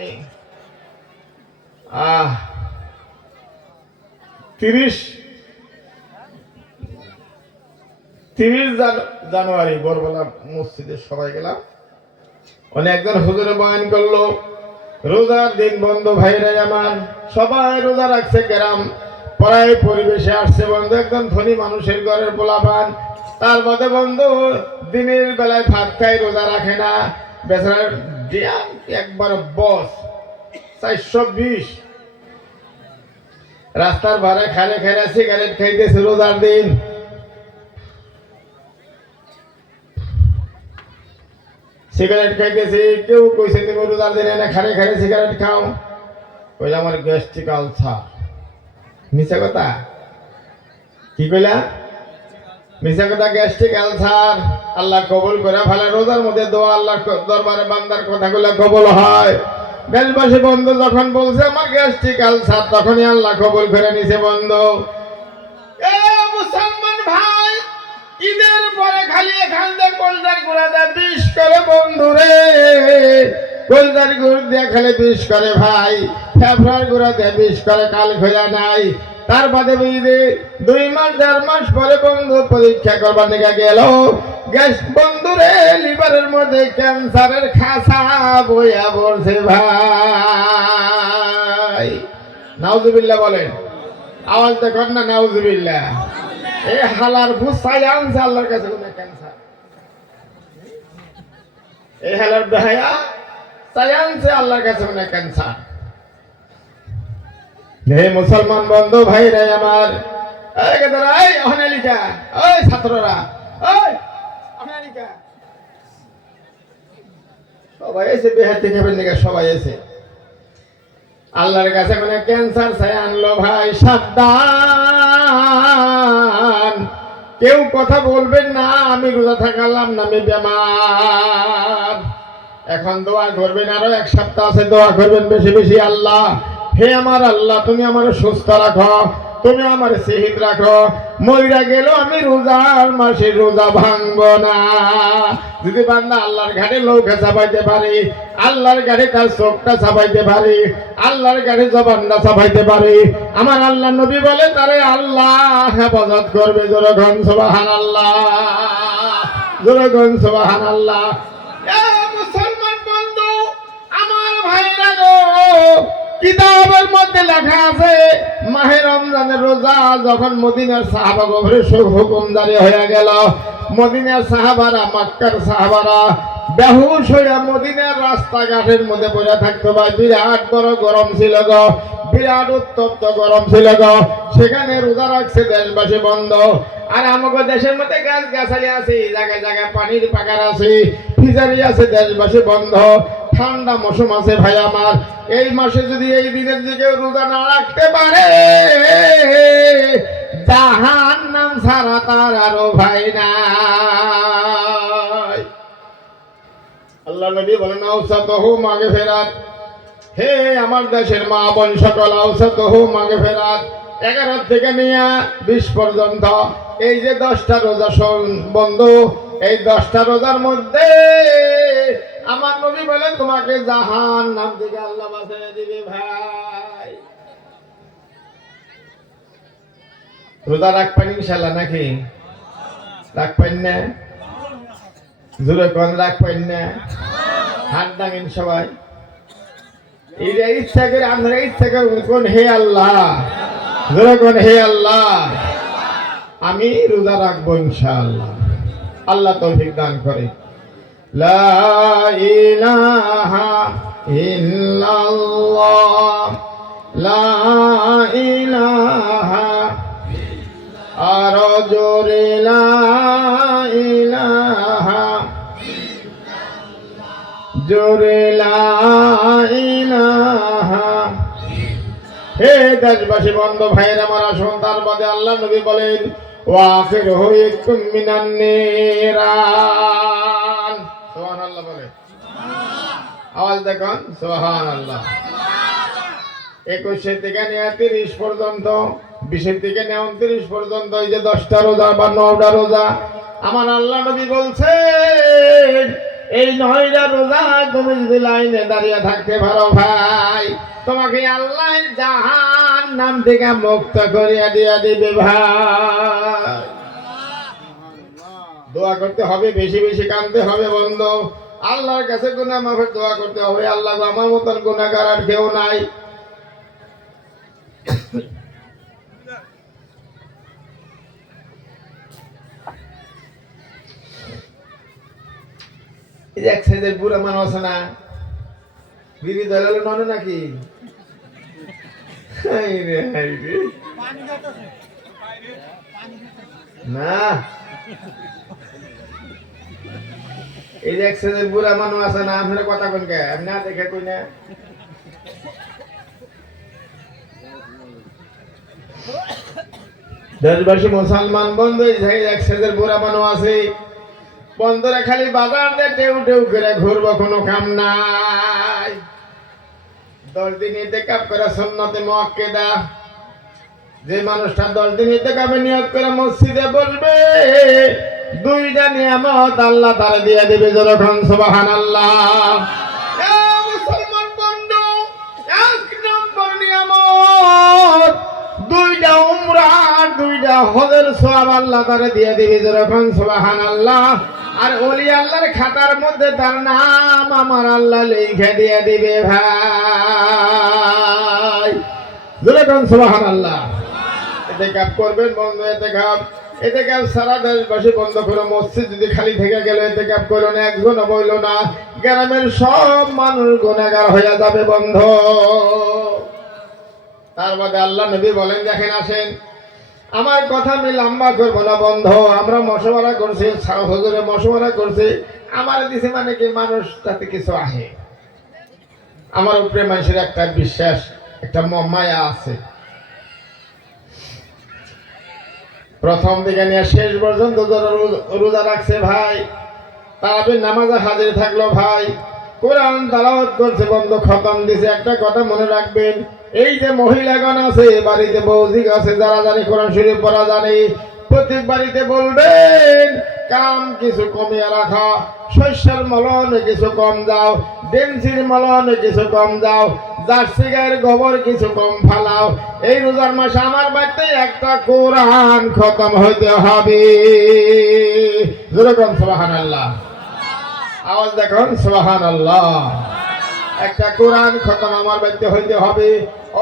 30 জানুয়ারি বরবলা মসজিদে সবাই গেলাম। অনেকজন হুজুরে বয়ান করলো রোজার দিন বন্ধু ভাইরা আমার সবাই রোজা রাখছে, গ্রাম পড়ায় পরিবেশে আসছে বন্ধু, একজন ধনী মানুষের ঘরের পোলাপান, তার মধ্যে বন্ধু দিনের বেলায় ভাত খাই, রোজা রাখে না, বেচারার একবার বস 420 রাস্তার ভাড়া খালে খাইরা সিগারেট খাইতেছে রোজার দিন। সিগারেট খাইতেছে, কেউ কইছে তুমি রোজার দিন এনে খালে খাইরে সিগারেট খাও, কইলা আমার গ্যাস্ট্রিক আলসার। মিছা কথা, কি কইলা? মিছা কথা, গ্যাস্ট্রিক আলসার। আল্লাহ কবুল করে ভালো। রোজার মধ্যে দোয়া আল্লাহ দরবারে বান্দার কথাগুলো কবুল হয়। দেশবাসী বন্ধু যখন বলছে আমার গ্যাস্ট্রিক আলসার, তখনই আল্লাহ কবুল করে নিছে বন্ধু। এ মুসলমান ভাই, ঈদের পরে খালি এখান থেকে কলজার গুঁড়া দেয় 20 করে বন্ধু রে, কলজার গুঁড়া দিয়ে খালি 20 করে ভাই, ফেফড়ার গুঁড়া দিয়ে 20 করে, কাল খোলা নাই। তার বাদে বুঝলি 2 মাস 1.5 মাস পরে বন্ধু পরীক্ষা করবার নিয়ে গেল, গ্যাস বন্ধু রে লিভারের মধ্যে ক্যান্সারের খাসা বইয়া পড়ছে ভাই। নাউজুবিল্লাহ বলেন, আওয়াজ দেখুন না, নাউজুবিল্লাহ। এই হালার ভুসাই আনছে আল্লাহর কাছে কোনো ক্যান্সার, এই হালার বেহায়া চাই আনছে আল্লাহর কাছে কোনো ক্যান্সার। হে মুসলমান বন্ধু ভাইরা আমার, ছাত্ররা সবাই এসে বেহাতি খাবেন নাকি? সবাই এসে আল্লাহর কাছে মানে ক্যান্সার চাই আনলো ভাই। সাবধান, কেউ কথা বলবেন না আমি রোজা থাকালাম না, আমি বেমার। এখন দোয়া করবেন, আরো 1 সপ্তাহ আছে, দোয়া করবেন বেশি বেশি। আল্লাহ, হে আমার আল্লাহ, তুমি আমার সুস্থ রাখো, তুমি আমার সেহিত রাখো, মইরা গেল আমি রোজার মাসে রোজা ভাঙবো না। যদি বান্দা আল্লাহর ঘাটে লৌকা চাপাইতে পারে, আল্লাহর ঘাটে তার চোখটা চাপাইতে পারে, আল্লাহর ঘাটে জবানটা চাপাইতে পারে, আমার আল্লাহ নবী বলে তারে আল্লাহ হেফাজত করবে। জোরগণ সুবহানাল্লাহ, জোরগণ সুবহানাল্লাহ। মুসলমান বন্ধু আমার ভাইরা গো, কিতাবের মধ্যে লেখা আছে মাহে রমজানের রোজা যখন মদিনার সাহাবা গভরে হুকুম জারি হয়ে গেল, মদিনার সাহাবারা মক্কার সাহাবারা বেহুশ হইয়া মদিনার রাস্তাঘাটের মধ্যে পড়ে থাকতো ভাই। বিরাট বড় গরম ছিল গো, বিরাট উত্তপ্ত গরম ছিল গো। সেখানে রোজা রাখছে দেশবাসী বন্ধ। আর আমাকে দেশের মধ্যে গাছ গাছালি আছে, জায়গায় জায়গায় পানির পাকার আছে, ফিজারি আছে, দেশবাসী বন্ধ। ঠান্ডা মৌসুম আছে ভাই আমার। এই মাসে যদি এই দিনের দিকে রোজা না রাখতে পারে জাহান্নাম ছাড়া তার আরো ভাই নাই। আল্লাহ নবী বলেন আওসাতহু মাগফিরাত, হে আমার দেশের মা বোন সকল, আওসাতহু মাগফিরাত 11 থেকে নিয়ে 20 পর্যন্ত এই যে 10টা রোজা বন্ধু, এই 10টা রোজার মধ্যে আমার নবী বলেন তোমাকে জাহান্নাম থেকে আল্লাহ বাঁচিয়ে দিবে ভাই। রোজা রাখবেন ইনশাআল্লাহ নাকি? রাখবেন না? জোরে কোন রাখবেন না? হাত ডাঙেন সবাই। এইটা ইচ্ছা করে আমরা ইচ্ছা করে কোন হে আল্লাহ, জোরে কোন হে আল্লাহ আমি রোজা রাখবো ইনশাআল্লাহ। আল্লাহ তৌফিক দান করে। লা ইলাহা ইল্লাল্লাহ, লা ইলাহা, আর জোরে লা ইলাহা, জোরে লা ইলাহা। হে দেশবাসী বন্ধু ভাইয়ের আমার আসুন, তার বাদে আল্লাহ নবী বলেন ওয়াফির হুইকুম মিনান নিরান। সুবহানাল্লাহ বলে, আওয়াজ দেখুন সুবহানাল্লাহ। 21 থেকে নিয়ে 30 পর্যন্ত, 20 থেকে নিয়ে 29 পর্যন্ত এই যে 10টা রোজা বা 9টা রোজা আমার আল্লাহ নবী বলছেন এই 9টা রোজা তুমি যদি লাইনে দাঁড়িয়ে থাকতে পারো ভাই, তোমাকে আল্লাহ জাহান্নাম থেকে মুক্ত করিয়া দিয়া দিবে ভাই। দোয়া করতে হবে, বেশি বেশি কাঁদতে হবে বন্ধু। আল্লাহর কাছে গুনাহ মাফের দোয়া করতে হবে। আল্লাহ আমার মতন গুনাহগার আর কেউ নাই। এই যে এক সাইজের বুড়া মানুষ আছে না, বিবি দলালো নয় নাকি? না, এই যে এক সাইজের বুড়া মানুষ আছে না, আপনারা কথা কোন কে আমি না দেখে কই না। দেশবাসী মুসলমান বন্ধু, এক সাইজের বুড়া মানুষ আছে বন্ধুরা, খালি বাজার দিয়ে টেউ টেউ করে ঘুরবো, কোনো কাম নাই। 10 দিন ইতিকাফ করে সুন্নতে মুআক্কাদা, যে মানুষটা 10 দিন ইতিকাফে নিয়ত করে মসজিদে বসবে 2টা নিয়ামত আল্লাহ তাআলা দিয়ে দিবে। যখন সুবহানাল্লাহ। মুসলমান বন্ধু, 1 নম্বর নিয়ামত 2টা উমরা আর 2টা হজের সওয়াব আল্লাহ তাআলা দিয়ে দিবে। যখন সুবহানাল্লাহ। আর ওলি আল্লাহর খাতার মধ্যে তার নাম আমার আল্লাহ লিখে দিয়ে দিবে ভাই। যখন সুবহানাল্লাহ। ইতিকাফ করবেন বন্ধু, ইতিকাফ সারা দেশবাসী বন্ধ করে, মসজিদ যদি খালি থেকে গেল ইতিকাফ করো না, একজন বইল না, গ্রামের সব মানুষ গুনাহগার হয়ে যাবে বন্ধু। তার বাদে আল্লাহ নবী বলেন দেখেন আসেন, আমার কথা আমি লম্বা করবো না বন্ধু। আমরা মশওয়ারা করছি, হুজুরে মশওয়ারা করছি, আমার দিছে মানে কি মানুষ তাতে কিছু আহে, আমার উপরে মানুষের একটা বিশ্বাস, একটা মায়া আছে। প্রথম থেকে নিয়ে শেষ পর্যন্ত রোজা রাখছে ভাই, তারাবির নামাজে হাজির থাকলো ভাই, কোরআন তেলাওয়াত করছে বন্ধু, খতম দিছে। একটা কথা মনে রাখবেন, এই যে মহিলাগণ আছে বাড়িতে, বৌদিক আছে যারা জানি কোরআন শরীফ পড়া জানি, প্রত্যেক বাড়িতে বলবেন কাম কিছু কমিয়ে রাখা, শস্যের মলনে কিছু কম যাও, ডেমসির মলনে কিছু কম যাও, জার্সি গায়ের গোবর কিছু কম ফালাও। এই রোজার মাসে আমার বাড়িতে একটা কোরআন খতম হইতে হবে। যেরকম সুবহানাল্লাহ, আওয়াজ দেখুন সুবহানাল্লাহ। একটা কোরআন খতম আমার বাড়িতে হইতে হবে।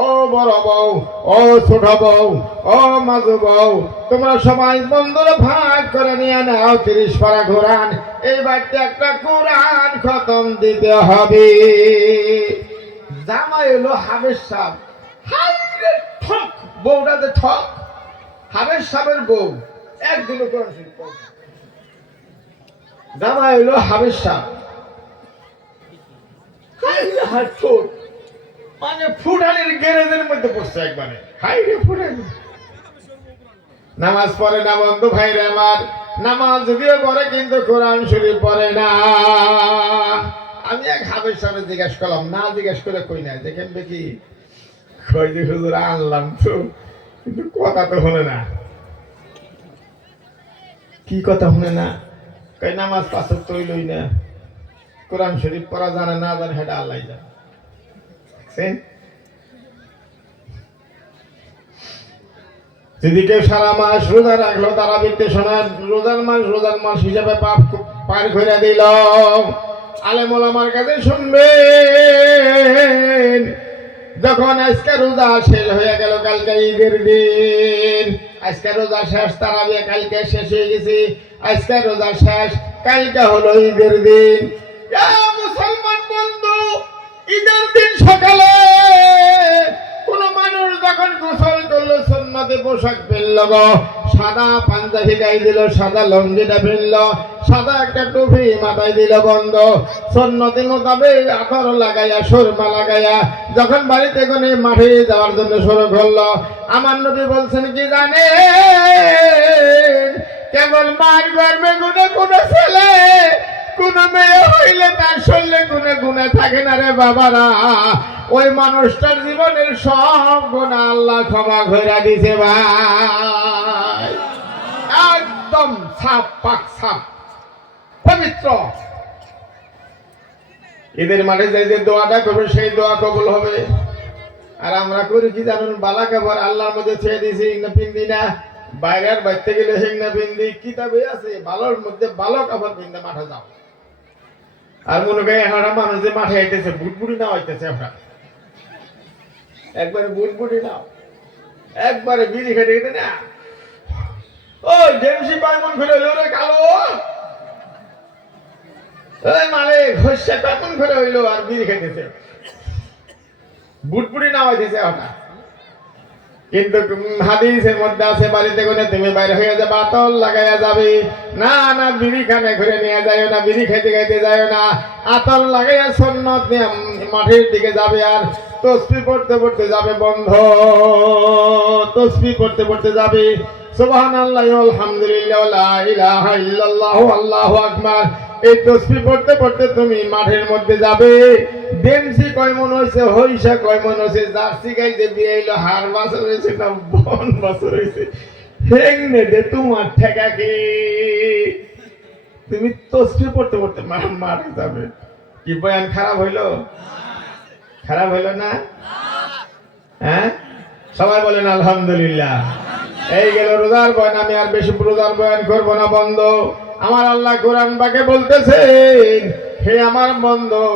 ও বড় বউ, ও ছোট বউ, ও মাঝু বউ, তোমরা সবাই বন্ধুরা ভাগ করে নিয়ে নাও 30 পারা কোরআন। এই বাড়িতে একটা কোরআন খতম দিতে হবে। জামাই হলো হাবেশ সাহেব। হাই রে ঠক, বউটা যে ঠক। হাবেশ সাহেবের বউ একদিনও কোরআন শরীফ পড়ে না। জামাই হলো হাবেশ সাহেব। মানে ফুটানির গ্যারেজের মধ্যে পড়ছে একবারে। হাই রে ফুটানি। নামাজ পড়ে না বন্ধু ভাইরে আমার, নামাজ যদিও পড়ে কিন্তু কোরআন শরীফ পড়ে না। আমি এক হাবের সামনে জিজ্ঞাসা করলাম, না জিজ্ঞাসা করে কই না, দেখেন দেখি কই যে হুজুর আনলাম তো, কিন্তু কথা তো হলো না। কি কথা শুনে না? কই নামাজ পাঁচ ওয়াক্ত হইলই না, কোরআন শরীফ পড়া জানে না, জানে সেটা আল্লাহ জানে। যদি কেউ সারা মাস রোজা রাখলো, তারা বিত্তে শোনা রোজার মাস হিসাবে পাপ পার করে দিল। আলেম ওলামার কাছে শুনবেন, যখন আজকে রোজা শেষ হয়ে গেল, কালকে ঈদের দিন, আজকে রোজা শেষ, তারাবিয়া কালকে শেষ হয়ে গেছে, আজকে রোজা শেষ, কালকে হলো ঈদের দিন। মুসলমান বন্ধু, ঈদের দিন সকালে কোন মানুষ যখন গোসল করলো, সুন্নতে পোশাক পেলল, সাদা পাঞ্জাবি গায়ে দিল, সাদা লঙ্গিটা ফেললো, সাদা একটা টুপি মাথায় দিল, বন্ধ সুন্নতি মোতাবেক আতর লাগাইয়া সুরমা লাগাইয়া যখন বাড়িতে কোনে মাঠে যাওয়ার জন্য শুরু করলো, আমার নবী বলছেন কি জানে, কেবল মার গর্ভে গুনে কোন ছেলে কোন মেয়ে হইলে তার শরীরে গুনে গুনে থাকে না রে বাবারা, ওই মানুষটার জীবনের সব গুনাহ আল্লাহ ক্ষমা করে দিছে ভাই। একদম সাফ পাক সাফ পবিত্র। ঈদের মাঠে যাই যে দোয়াটা করবে, সেই দোয়া কবুল হবে। আর আমরা করি কি জানুন, বালা কাপড় আল্লাহর মধ্যে ছেড়ে দিয়েছি, না পিন্দি না, বাইরের বাইতে গেলে হেং না পিন্দি, কিতাবে আছে ভালোর মধ্যে ভালো কাপড় পিন্দে মাঠে যাও। আর মনে করি একটা মানুষ যে মাঠে আইতেছে, বুটবুটি নাও আইতেছে, আমরা একবারে বুটবুটি নাও, একবারে বিড়ি খেটে খেটে না, ওই ডেমসি পাইমন ফেলে হইল রে কালো, ওই মালে ঘষে পাইমন ফেলে হইলো, আর বিড়ি খেতেছে, বুটবুটি নাও আইতেছে ওটা। কিন্তু হাদিসের মধ্যে আছে, বাড়িতে কোনে তুমি বাইরে হয়ে যাবে, আতর লাগাইয়া যাবে না, না বিড়ি খানে ঘুরে নিয়ে যায় না, বিড়ি খাইতে খাইতে যায় না, আতর লাগাইয়া সুন্নত নিয়ে মাঠের দিকে যাবে, আর তসবিহ পড়তে পড়তে যাবে, বন্ধ তসবিহ পড়তে পড়তে যাবে, সুবহানাল্লাহি আলহামদুলিল্লাহ লা ইলাহা ইল্লাল্লাহু আল্লাহু আকবার। এই তসবিহ পড়তে পড়তে তুমি মাঠের মধ্যে যাবে। ডেমসি কয় মন হইছে, হইসা কয় মন হইছে, জার্সি গাই যে বিয়ে হইলো, হার বছর হইছে না বন বছর হইছে, হেংনে দে তোমার ঠেকা কি? তুমি তসবিহ পড়তে পড়তে মাঠে যাবে। কি বয়ান খারাপ হইলো? খারাপ হইলো না? হ্যাঁ, সবাই বলেন আলহামদুলিল্লাহ। এই গেল রোজার বয়ান। আমি আর বেশি রোজার বয়ান করবো না বন্ধ। আমার আল্লাহ কোরআন পাকে বলতেছেন, হে আমার বন্ধু,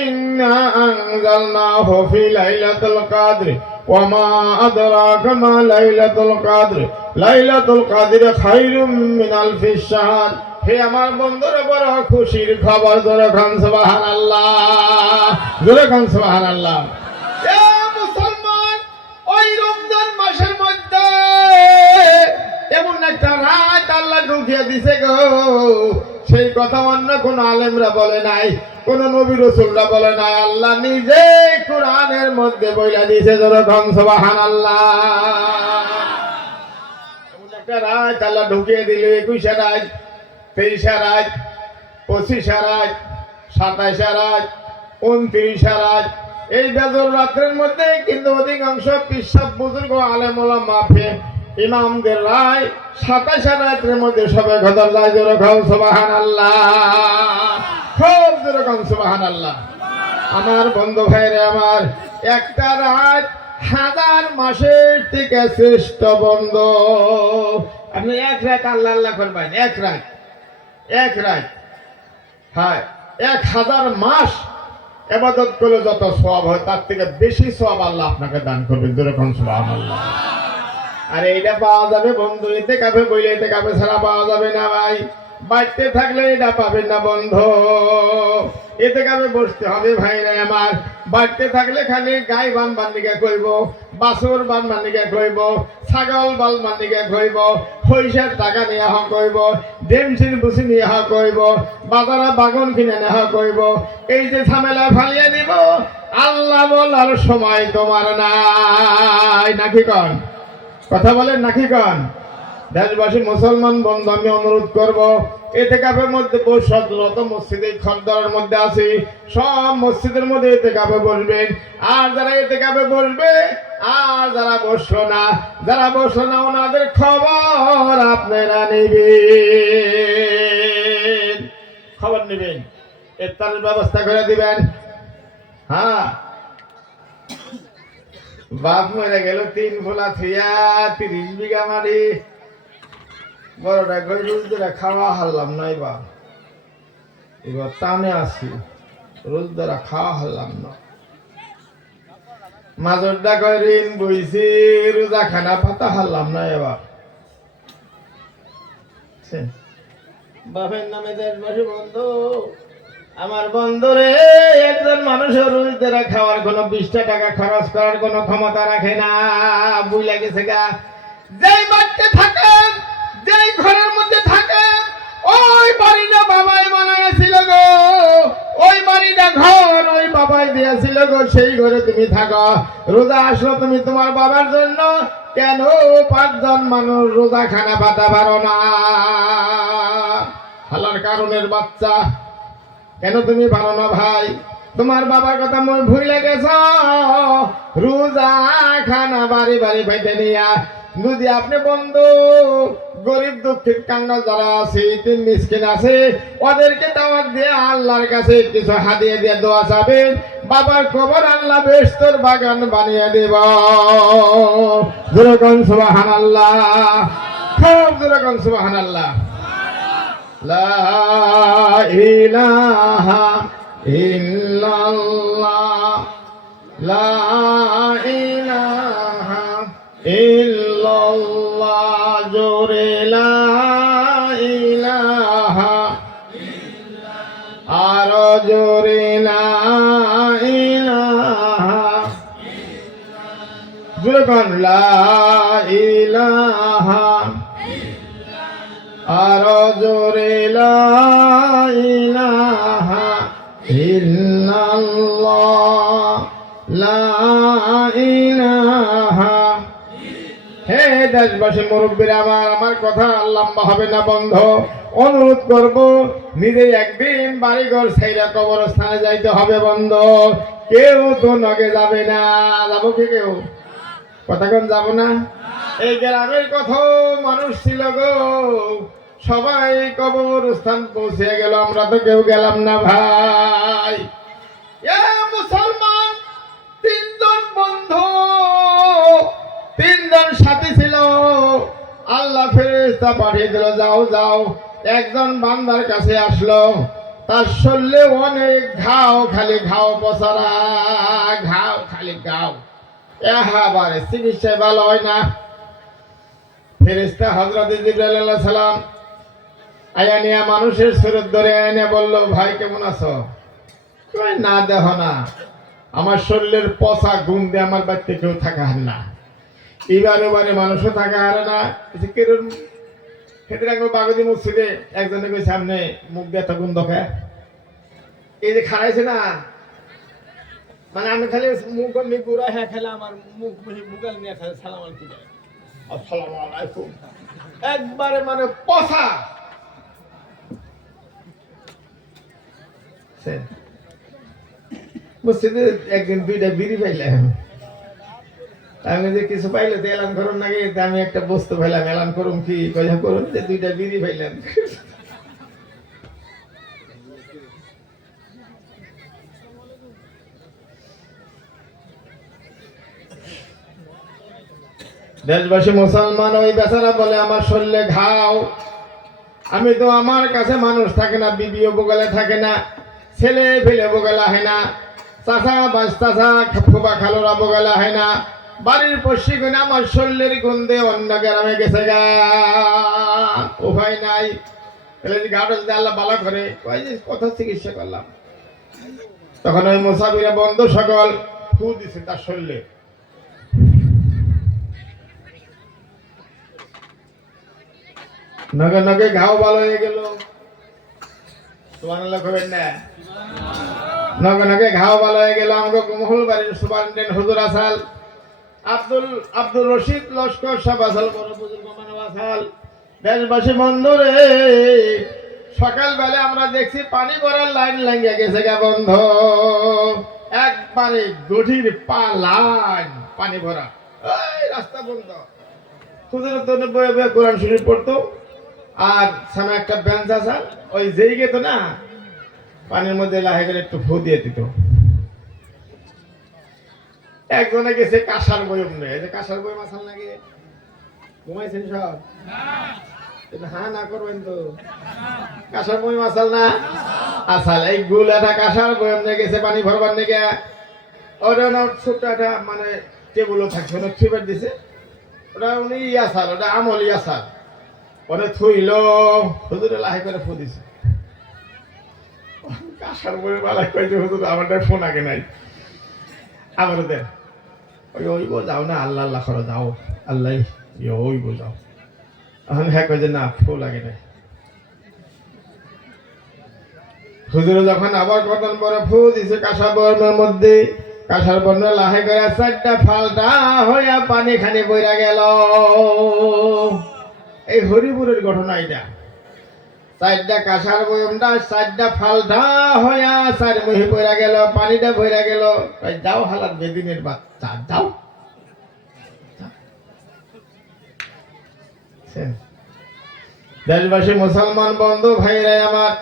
ইন্না আনজালনাহু ফি লাইলাতুল কদর ওয়া মা আদরাকা মা লাইলাতুল কদর, লাইলাতুল কদর খায়রুম মিন আলফিশ শাহর। হে আমার বন্ধুরা, বড় খুশির খবর, জোরে খান সুবহানাল্লাহ, জোরে খান সুবহানাল্লাহ। এ মুসলমান, ওই রমজান মাসের মধ্যে এমন একটা রাত আল্লাহ ঢুকিয়ে দিছে গো, সেই কথা অন্য কোন আলেমরা বলে নাই, কোন নবী রাসূলরা বলে নাই, আল্লাহ নিজে কোরআনের মধ্যে বইলা দিয়েছে, যখন সুবহানাল্লাহ। এমন একটা রাত আল্লাহ ঢুকিয়ে দিল, 21 রাত, 23 রাত, 25 রাত, 27 রাত, 29 রাত, এই বেজর রাতের মধ্যে কিন্তু অধিকাংশ পিসাব বুজুর্গ আলেম ওলামা ইমামদের রায় 27 রাতের মধ্যে সবে ঘদর যায়, যেরকম সুবহানাল্লাহ, খুব যেরকম সুবহানাল্লাহ। আমার বন্ধু ভাইরে আমার, একটা রাত 1000 মাসের থেকে শ্রেষ্ঠ বন্ধু। আপনি এক রাত আল্লাহ আল্লাহ করবেন, এক রাত, এক রাত, হ্যাঁ 1000 মাস, ইবাদত করলে যত সওয়াব হয় তার থেকে বেশি সওয়াব আল্লাহ আপনাকে দান করবে। যেরকম সুবহানাল্লাহ। আর এইটা পাওয়া যাবে বন্ধু, এতে কাবে বইলে এতে কাবে ছাড়া পাওয়া যাবে না ভাই। বাড়তে থাকলে এটা পাবেন না বন্ধু, এতে কাবে বসতে হবে ভাইরা আমার। বাড়তে থাকলে খালি গাই বানবার নিকে কইব, বাছুর বানবার নিকে কইব, ছাগল বানবার নিকে কইব, পয়সার টাকা নিয়ে হা কইব, ডেমসির বুসি নিয়ে হা কইব, বাজারা বাগন কিনে নেওয়া কইব। এই যে ঝামেলা ফালিয়ে দিব, আল্লাহ বলার সময় তোমার নাই, নাকি কন? কথা বলেন নাকি কন? দেশবাসী মুসলমান বন্ধু, আমি অনুরোধ করব, ইতিকাফের মধ্যে যত মসজিদে খরদারের মধ্যে আছি সব মসজিদের মধ্যে ইতিকাফে বসবেন। আর যারা ইতিকাফে বসবে আর যারা বসলো না, ওনাদের খবর আপনারা নেবেন, ইফতারের ব্যবস্থা করে দিবেন। হ্যাঁ, বাপ মরে গেল 3 ফুলা থিয়া 30 বিঘা মাটি, বড়টা কই রোজ ধরে খাওয়া হারলাম না, এবার টানে আসি, রোজ ধরে খাওয়া হারলাম না। মাজরটা কয় ঋণ বইছি, রোজা খানা পাতা হারলাম না। এবার বাপের নামে দেশবাসী বন্ধু, আমার বন্ধুরে, একজন মানুষের রোজ ধরে খাওয়ার কোনো 20 টাকা খরচ করার কোনো ক্ষমতা রাখে না। বুঝলা গেছে গা? যেই বাড়িতে থাকেন, যেই ঘরের মধ্যে থাকেন, ওই বাড়িটা বাবাই বানাইছিল গো, ওই বাড়িটা ঘর ওই বাবাই দিয়েছিল গো, সেই ঘরে তুমি থাকো। রোজা আসলো তুমি তোমার বাবার জন্য, কেন 5 জন মানুষ রোজা খানা পাতা পারো না? হালার কারণের বাচ্চা, কেন তুমি পারো না ভাই? তোমার বাবার কথা মনে ভুলে গেছ, রোজা খানা বাড়ি বাড়ি পাইতে নিয়া। যদি আপনি বন্ধু গরিব দুঃখিত কাঙ্গাল যারা আছে, তিন মিসকিন আছে, ওদেরকে দাওয়াত দিয়ে আল্লাহর কাছে কিছু হাদিয়া দিয়ে দোয়া চাবেন, বাবার কবর আল্লাহ বেহেশতের বাগান বানিয়ে দেব। যেরকম সুবহানাল্লাহ, খুব যেরকম সুবহানাল্লাহ। লা ইলাহা ইল্লাল্লাহ, লা ইলাহা ইল্লাল্লাহ, জোরে লা ইলাহা, আরো জোরে লা ইলাহা, যেরকম লা ইলাহা, আরো জোরে লা ইলাহা ইল্লাল্লাহ, লা ইলাহা। হে দেশবাসী মুরব্বীরা আমার কথা লম্বা হবে না বন্ধ, অনুরোধ করব, নিজে একদিন বাড়িঘর ছাইরা কবরস্থানে যাইতে হবে বন্ধ। কেউ তো নগে যাবে না, যাবো কি কেউ? কথা কোন যাব না? এই গ্রামের কত মানুষ ছিল গো, সবাই কবরস্থান পৌঁছে গেল, আমরা তো কেউ গেলাম না ভাই। মুসলমান 3 জন বন্ধু, 3 জন সাথী ছিল, আল্লাহ ফেরেশতা পাঠিয়ে দিল, যাও যাও। একজন বান্দার কাছে আসলো, তার শরীরে অনেক ঘাও, খালি ঘাও পচারা, ঘাও খালি ঘাও, এবারে চিকিৎসা ভালো হয় না। ফেরেশতা হযরত জিবরাইল আলাইহিস সালাম আয়া নিয়া মানুষের শরীর ধরে এনে বলল, ভাই কেমন আছো? কই না, দেখো না আমার শরীরের পচা গুন্দে আমার বাড়িতে কেউ থাকা হার না, এবারে মানুষও থাকা হারে না। ক্ষেত্রে বাগদি মসজিদে একজনে কই সামনে মুখ দিয়ে এত গুন্দ খায়, এই যে খারাইছে না, মানে আমি খালি মুখ গুড়া হ্যাঁ খেলে আমার মুখ মুগাল নিয়ে খালে সালাম আলাইকুম, আসসালামু আলাইকুম, একবারে মানে পচা। মসজিদে একদিন 2টা বিড়ি পাইলাম, আমি যে কিছু পাইলে তো এলান করুন নাকি, আমি একটা বস্তু পাইলাম, এলান করুন কি কয়া করুন, যে 2টা বিড়ি পাইলাম। দেশবাসী মুসলমান, ওই বেচারা বলে আমার শরীরে ঘাও, আমি তো, আমার কাছে মানুষ থাকে না, বিবিও বগলে থাকে না, ছেলে ফেলে বগলা হয় না, চাচা বাস্তাচা ফুবা খালোরা বগলা হয় না বাড়ির পশ্চিম কোণে আমার শরীরের গন্ধে অন্য গ্রামে গেছে গা উপায় নাই তাহলে গাড়ো যদি আল্লাহ বালা করে ওই যে কথা চিকিৎসা করলাম তখন ওই মুসাফিরা বন্ধু সকল ফু দিছে তার শরীরে নগে নগে ঘাও ভালো হয়ে গেল তোমার লোক হবেন না নগে নগে ঘাও ভালো হয়ে গেল আমাকে মহল বাড়ির সুপারিনটেন্ডেন্ট হুজুর আসাল আব্দুল রশিদ লস্কর সাহেব আসাল বড় বুজুর্গ মানব আসাল দেশবাসী বন্ধু রে সকালবেলা আমরা দেখছি পানি ভরার লাইন লাগিয়ে গেছে গা বন্ধ একবারে গঠির পা লাইন পানি ভরা এই রাস্তা বন্ধ হুজুর তো বয়ে বয়ে কোরআন শরীফ পড়তো আর সামনে একটা বেঞ্চ আছে ওই যেই গেতো না পানির মধ্যে লাহে গেলে একটু ফু দিয়ে দিত একজনে গেছে কাঁসার বয়ম নেই যে কাঁসার বয়ম আসাল লাগে ঘুমাইছেন সব হ্যাঁ না করবেন তো কাঁসার বয়ম আসাল না আসাল এই গুল একটা কাঁসার বয়ম নিয়ে গেছে পানি ভরবার নিয়ে ওটা না ছোট্ট একটা মানে টেবুলও থাকছে ওটা থুইবার দিছে ওটা উনি ইয়াসাল ওটা আমল ইয়াসাল ওটা থুইল হুজুরে লাহে করে ফু দিছে কাঁসার বয়ম বালাই কয়েছে হুজুর আমাদের ফোন আগে নাই আবারও দেন ওই ওইব যাও না আল্লাহ আল্লাহ করো যাও আল্লাহ ওইব যাও এখন হ্যাঁ কয়ে যে না ফু লাগে নাই হুজুরে যখন আবার কতন পরে ফু দিছে কাঁসার বর্ণের মধ্যে কাঁসার বর্ণ লাহে করে চারটা ফালটা হইয়া পানি খানি বইরা গেল এই হরিপুরের ঘটনা এটা চারটা কাঁসার বয়মটা চারটা ফালটা হইয়া চার মহি বইরা গেল পানিটা বইরা গেল যাও হালাত বেদিনের বাচ্চা যাও দেশবাসী মুসলমান বন্ধু ভাইরা আমার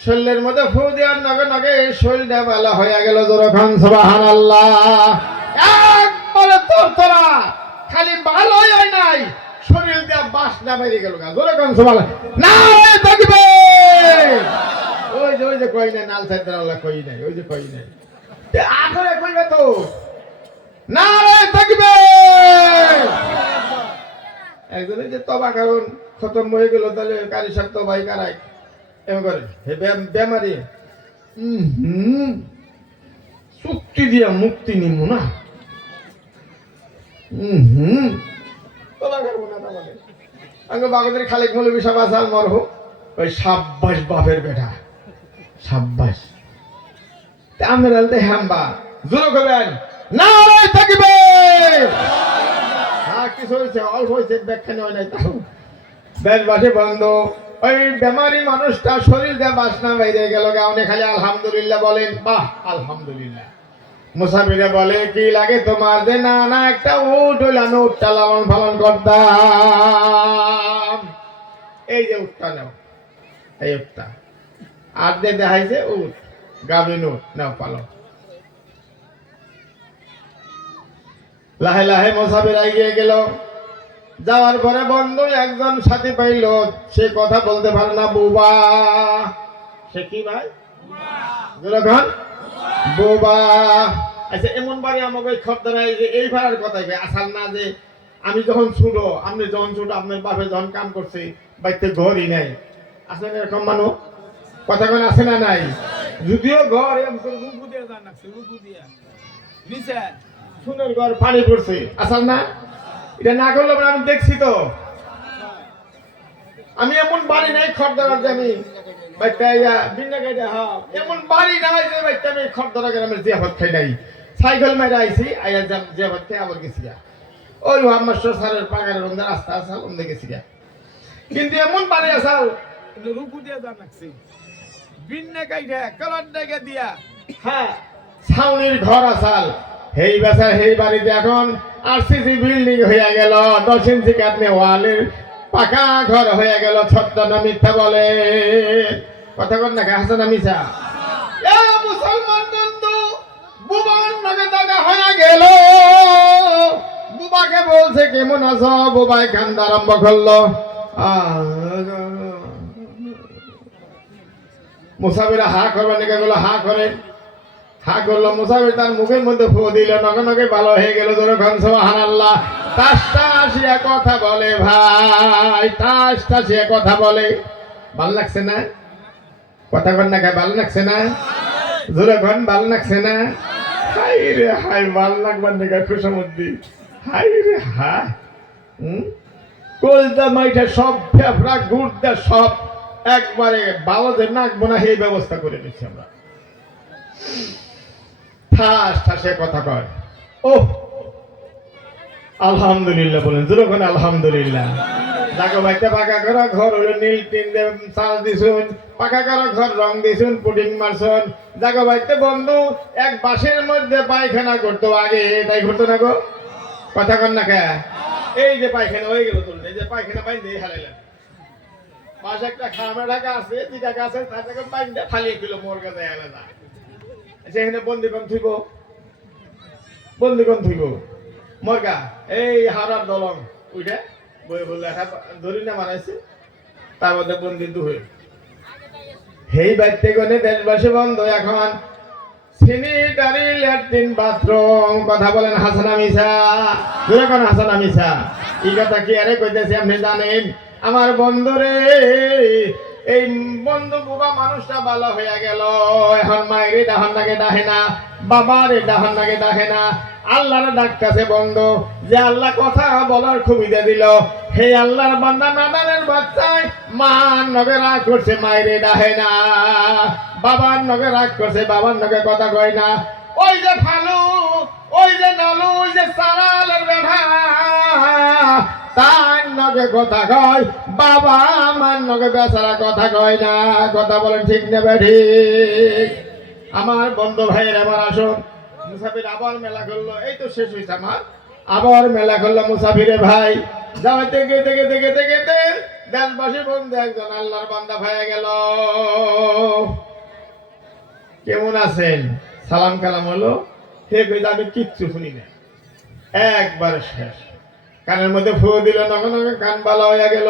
শরীরের মধ্যে ফু দেওয়ার নগে নগে শরীরটা ভালো হইয়া গেল যখন সুবহানাল্লাহ একবারে তোরা খালি ভালোই হয় নাই শরীর দিয়া বাস না বেরিয়ে গেল যখন সুবহানাল্লাহ না থাকবে ওই যে কই নাই নাল সাইদাল্লাহ কই নাই ওই যে কই নাই আখরে কইবে তো না থাকবে একজনে যে তবা কারণ খতম হয়ে গেল তাহলে কারি সাহেব তো ভাই কারাই এমন করে হে বেমারি চুক্তি দিয়া মুক্তি নিব না তবা করবো না তোমাদের আগে বাগদের খালেক মৌলবী সাহেব আসাল মরহ ওই সাব্বাস বাপের বেটা সাব্বাস আমরা আলতে হ্যাম্বা জোর করবেন না থাকবে কিছু হয়েছে অল্প হয়েছে ব্যাখ্যানে হয় নাই তাও দেশবাসী বন্ধ ওই বেমারি মানুষটা শরীর দিয়ে বাসনা বাইরে গেল গাউনে খালি আলহামদুলিল্লাহ বলেন বাহ আলহামদুলিল্লাহ মুসাফিরে বলে কি লাগে তোমার যে না না একটা উট হইলে আমি উটটা লালন পালন করতাম এই যে উটটা নাও এই উটটা আর যে দেখাইছে উট গাভিন উট নাও পালন লাহে লাহে মুসাফির এগিয়ে গেল যাওয়ার পরে বন্ধু একজন সাথী পাইল সে কথা বলতে পারে না বুবা সে কি ভাই যখন বুবা আচ্ছা এমন বাড়ি আমাকে খবর যে এই ভাড়ার কথাই ভাই আসাল না যে আমি যখন ছোট আপনি যখন ছোট আপনার বাপে যখন কাম করছে বাড়িতে ঘরই নাই আসেন এরকম মানুষ কথা কোন আছে না নাই যদিও ঘর রুপু দিয়ে যান রুপু দিয়া নিচে সুন্দর ঘর পানি পড়ছে আসাল না এটা না করলে আমি দেখছি তো আমি এমন বাড়ি নাই খড়দরা আমি এমন বাড়ি নাই যে আমি খড়দরা গ্রামের জিয়াফত খাই নাই সাইকেল মেরে আইছি আইয়া জিয়াফত খাই আবার গেছি ওই হামাশ্বর সারের পাগারের মধ্যে রাস্তা আসাল ওমদে গেছি কিন্তু এমন বাড়ি আসাল রুপু দিয়ে জান লাগছি বিন্নে কাইটা কলর ডেকে দিয়া হ্যাঁ ছাউনির ঘর আসাল হেই বেচার হেই বাড়িতে এখন আরসিসি বিল্ডিং হয়ে গেল 10 ইঞ্চি কাটনে ওয়ালের পাকা ঘর হয়ে গেল ছত্র না মিথ্যা বলে কথা কর না হাসান মিছা মুসলমান বন্ধু বুবার নাগে দাগা হয়ে গেল বুবাকে বলছে কেমন আছো বুবাই কান্দা আরম্ভ করলো মুসাফিরা হা করবার নিকে গেল হা করে হা করলো মুসাফির, তার মুখের মধ্যে ফু দিল, নগে নগে ভালো হয়ে গেল। যখন সুবহানাল্লাহ। তাসটা আসিয়া কথা বলে ভাই, তাসটা আসিয়া কথা বলে। ভাল লাগছে না? কথা কন না কে? ভাল লাগছে না? জোরে কন, ভাল লাগছে না? হাই রে হাই, ভাল লাগবার দেখা খুশামদ্দি। হাই রে হাই, কলজা মাইঠা সব ফেফড়া গুড়দা সব একবারে ভালো যে নাকবো না এই ব্যবস্থা করে নিচ্ছি আমরা। ঠাস ঠাসে কথা কয়। ও আলহামদুলিল্লাহ বলেন, যখন আলহামদুলিল্লাহ। জাগো বাইতে পাকা করা ঘর হলো নীল টিন চাল দিছুন, পাকা করা ঘর রং দিছুন, পুডিং মারছুন। জাগো বাইতে বন্ধু এক বাসের মধ্যে পায়খানা করতো আগে, তাই করতো না গো? কথা কন না কে? এই যে পায়খানা হয়ে গেল তুলতে, এই যে পায়খানা বাইন দিয়ে হারাইলেন। পাশে একটা খামে ঢাকা আছে, যেটা গাছে তার থেকে বাইন দিয়ে ফালিয়ে দিল, মোর কাছে আলাদা। সেখানে বন্দিগণ থইব, বন্দিগণ থইব মরগা। এই হারার দলং ওইটা বই বলে ধরি না মারাইছে, তার মধ্যে বন্দি দুহে। সেই বাড়িতে গনে দেশবাসী বন্ধ এখন স্যানিটারি ল্যাট্রিন বাথরুম। কথা বলেন হাসানা মিছা? যখন হাসানা মিছা এই কথা কি আরে কইতেছি আপনি জানেন? আমার বন্ধুরে, এই বন্ধু বুবা মানুষটা ভালো হইয়া গেল। এখন মায়ের ডাহন নাকে ডাহে না, বাবার ডাহন নাকে ডাহে না, আল্লাহর ডাকতেছে বন্ধ। যে আল্লাহ কথা বলার সুবিধা দিল, হে আল্লাহর বান্দা নাদানের বাচ্চায় মান নগে রাগ করছে, মায়ের ডাহে না। বাবার নগে রাগ করছে, বাবার নগে কথা কয় না। ওই যে ফালু, ওই যে নলু, ওই যে সারালের বেড়া, তার নগে কথা কয়, বাবা আমার নগে বেচারা কথা কয় না। কথা বলেন ঠিক নেবে ঠিক? আমার বন্ধু ভাইয়ের আমার আসুন। মুসাফির আবার মেলা করলো, এই তো শেষ হয়েছে আমার। আবার মেলা করলো মুসাফিরে ভাই। যাওয়াতে গেতে গেতে গেতে গেতে দেশবাসী বন্ধু একজন আল্লাহর বান্দা হয়ে গেল। কেমন আছেন? সালাম কালাম হলো, হে কইতে আমি কিচ্ছু শুনি না, একবার শেষ। কানের মধ্যে ফু দিল, নগে নগে কান ভালো হয়ে গেল।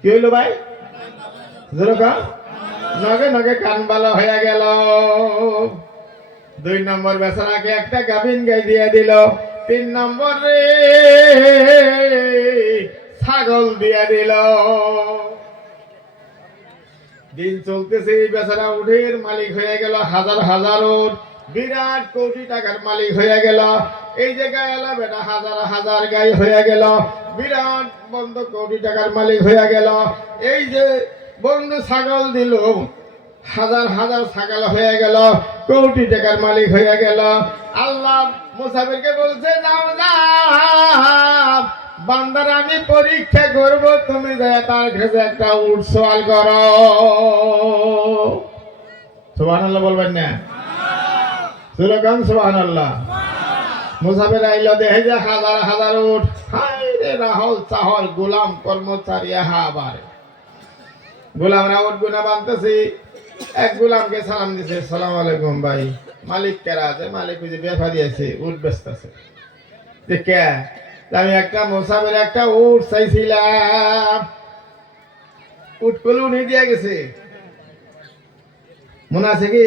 কি হইলো ভাই? নগে নগে কান ভালো হয়ে গেল। 2 নম্বর বেচারাকে একটা গাভিন গাই দিয়ে দিল। 3 নম্বরে ছাগল দিয়ে দিল। দিন চলতেছে, বেচারা উঠের মালিক হয়ে গেল, হাজার হাজার উট, বিরাট কোটি টাকার মালিক হয়ে গেল। এই জায়গায় এলা বেটা হাজার হাজার গাই হয়ে গেল, বিরাট বন্ধ কোটি টাকার মালিক হয়ে গেল। এই যে বন্ধু ছাগল দিল, হাজার হাজার ছাগল হয়ে গেল, কোটি টাকার মালিক হয়ে গেল। আল্লাহ মুসাফিরকে বলছে, যাও যাও বান্দার আমি পরীক্ষা করব, তুমি যায় তার কাছে একটা উট সওয়াল করো। সুবহানাল্লাহ বলবেন না? সুরকান সুবহানাল্লাহ। মুসাফির আইলো, দেখে যে হাজার হাজার উট। হায় রে রাহল চাহল গোলাম কর্মচারী আবার গোলামরা উট গুনা বানতেছি। এক গোলামকে সালাম দিছে, সালাম আলাইকুম ভাই। মালিক কেরা আছে? মালিক ওই যে ব্যাপারী আছে, উট ব্যস্ত আছে। যে কে? আমি একটা মুসাফির একটা উট চাইছিলাম, উট কলু উনি দিয়ে গেছে। মনে আছে কি?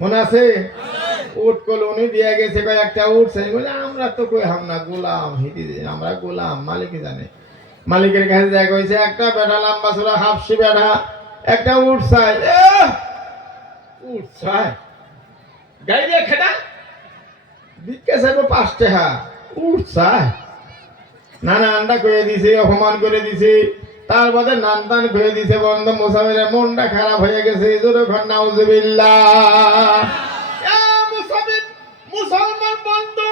মনে আছে? উট কলু উনি দিয়ে গেছে, একটা উট চাই। বলে আমরা তো কই হামনা গোলাম, হিটি আমরা গোলাম, মালিকই জানে। মালিকের কাছে যা কইছে, একটা বেটা লম্বা চূড়া হাফসি বেটা একটা উট চাই। উট চাই গাড়ি দিয়ে খেটা বিকে চাইব 5 টাকা। উট চাই নানা আন্ডা করে দিছে, অপমান করে দিছে, তার বাদে নান টান করে দিছে। বন্ধ মুসাফিরের মনটা খারাপ হয়ে গেছে। যখন নাউজুবিল্লাহ। মুসাফির মুসলমান বন্ধু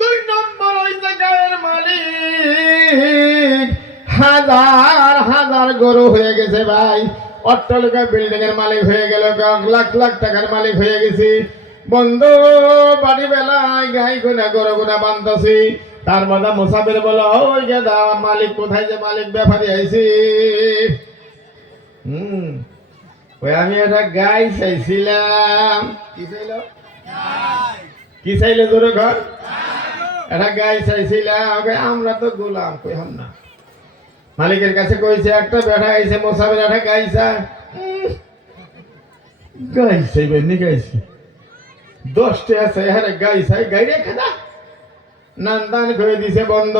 2 নম্বর ওই জায়গার মালিক হাজার হাজার গরু হয়ে গেছে ভাই, অট্টালিকা বিল্ডিং এর মালিক হয়ে গেল, লাখ লাখ টাকার মালিক হয়ে গেছে। বন্ধু বাড়ি বেলায় গাই গুনা গরু গুনা বানতেছি। তার মধ্যে মুসাফির বলো, ওই গেদা মালিক কোথায়? যে মালিক ব্যাপারী আইছি। ওই আমি একটা গাই চাইছিলাম। কি চাইল? কি চাইলে তোর ঘর? একটা গাই চাইছিলাম। আমরা তো গোলাম, কই হাম না। মালিকের কাছে কইছে, একটা বেটা আইছে মুসাফির একটা গাই চাই। গাই চাইবে নি? গাইছি 10টা আছে হ্যাঁ গাই চাই গাই রে খেদা নান দান করে দিছে বন্ধ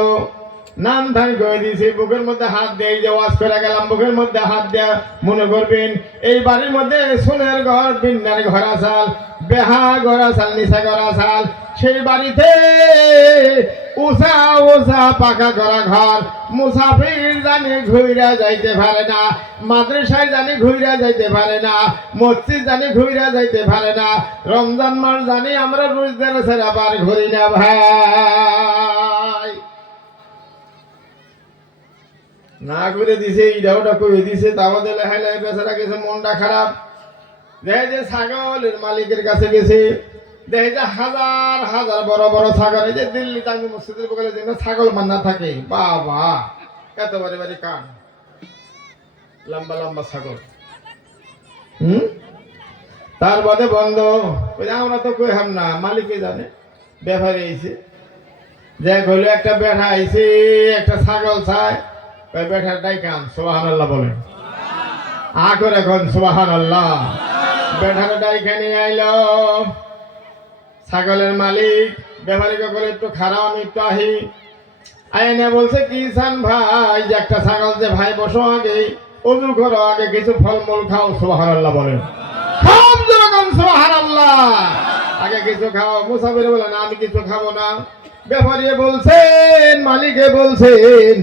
নান ধান করে দিয়েছি বুকের মধ্যে হাত দিয়ে যে ওয়াজ করে গেলাম বুকের মধ্যে হাত দেয়া মনে করবেন এই বাড়ির মধ্যে সোনের ঘর বিন্যার ঘর আসাল বেহা ঘর আসাল নিশা ঘর আসাল সেই বাড়িতে উষা উষা পাকা করা ঘর মুসাফির জানি ঘুইরা যাইতে পারে না মাদ্রাসায় জানি ঘুইরা যাইতে পারে না মসজিদ জানি ঘুইরা যাইতে পারে না রমজান মাস জানি আমরা রোজদার ছেড়ে আবার ঘুরি না ভাই না করে দিছে ইডাওটা করে দিছে তাহলে লেহাই লেহাই বেচারা গেছে মনটা খারাপ দেখে যে ছাগলের মালিকের কাছে গেছে দেখে যে হাজার হাজার বড় বড় ছাগল এই যে দিল্লি তাঙ্গি মসজিদের বগলে যে ছাগল মান্না থাকে বাবা এত বাড়ি বাড়ি কান লম্বা লম্বা ছাগল তার বাদে বন্ধ আমরা তো কই হাম না মালিকে জানে ব্যাপারে আইছে যে হইলো একটা বেঠা আইছে একটা ছাগল চায় বেঠার ডাইকান সুবহানাল্লাহ বলেন আকর এখন সুবহানাল্লাহ বেঠার ডাইকা নিয়ে আইলো ছাগলের মালিক ব্যাপারীকে বলে একটু খারাপ আমি একটু আহি আইনে বলছে কি চান ভাই যে একটা ছাগল যে ভাই বসো আগে অজু করো আগে কিছু ফলমূল খাও সুবহানাল্লাহ বলেন সব যখন সুবহানাল্লাহ আগে কিছু খাও মুসাফির বলে না আমি কিছু খাবো না ব্যাপারী বলছেন মালিকে বলছেন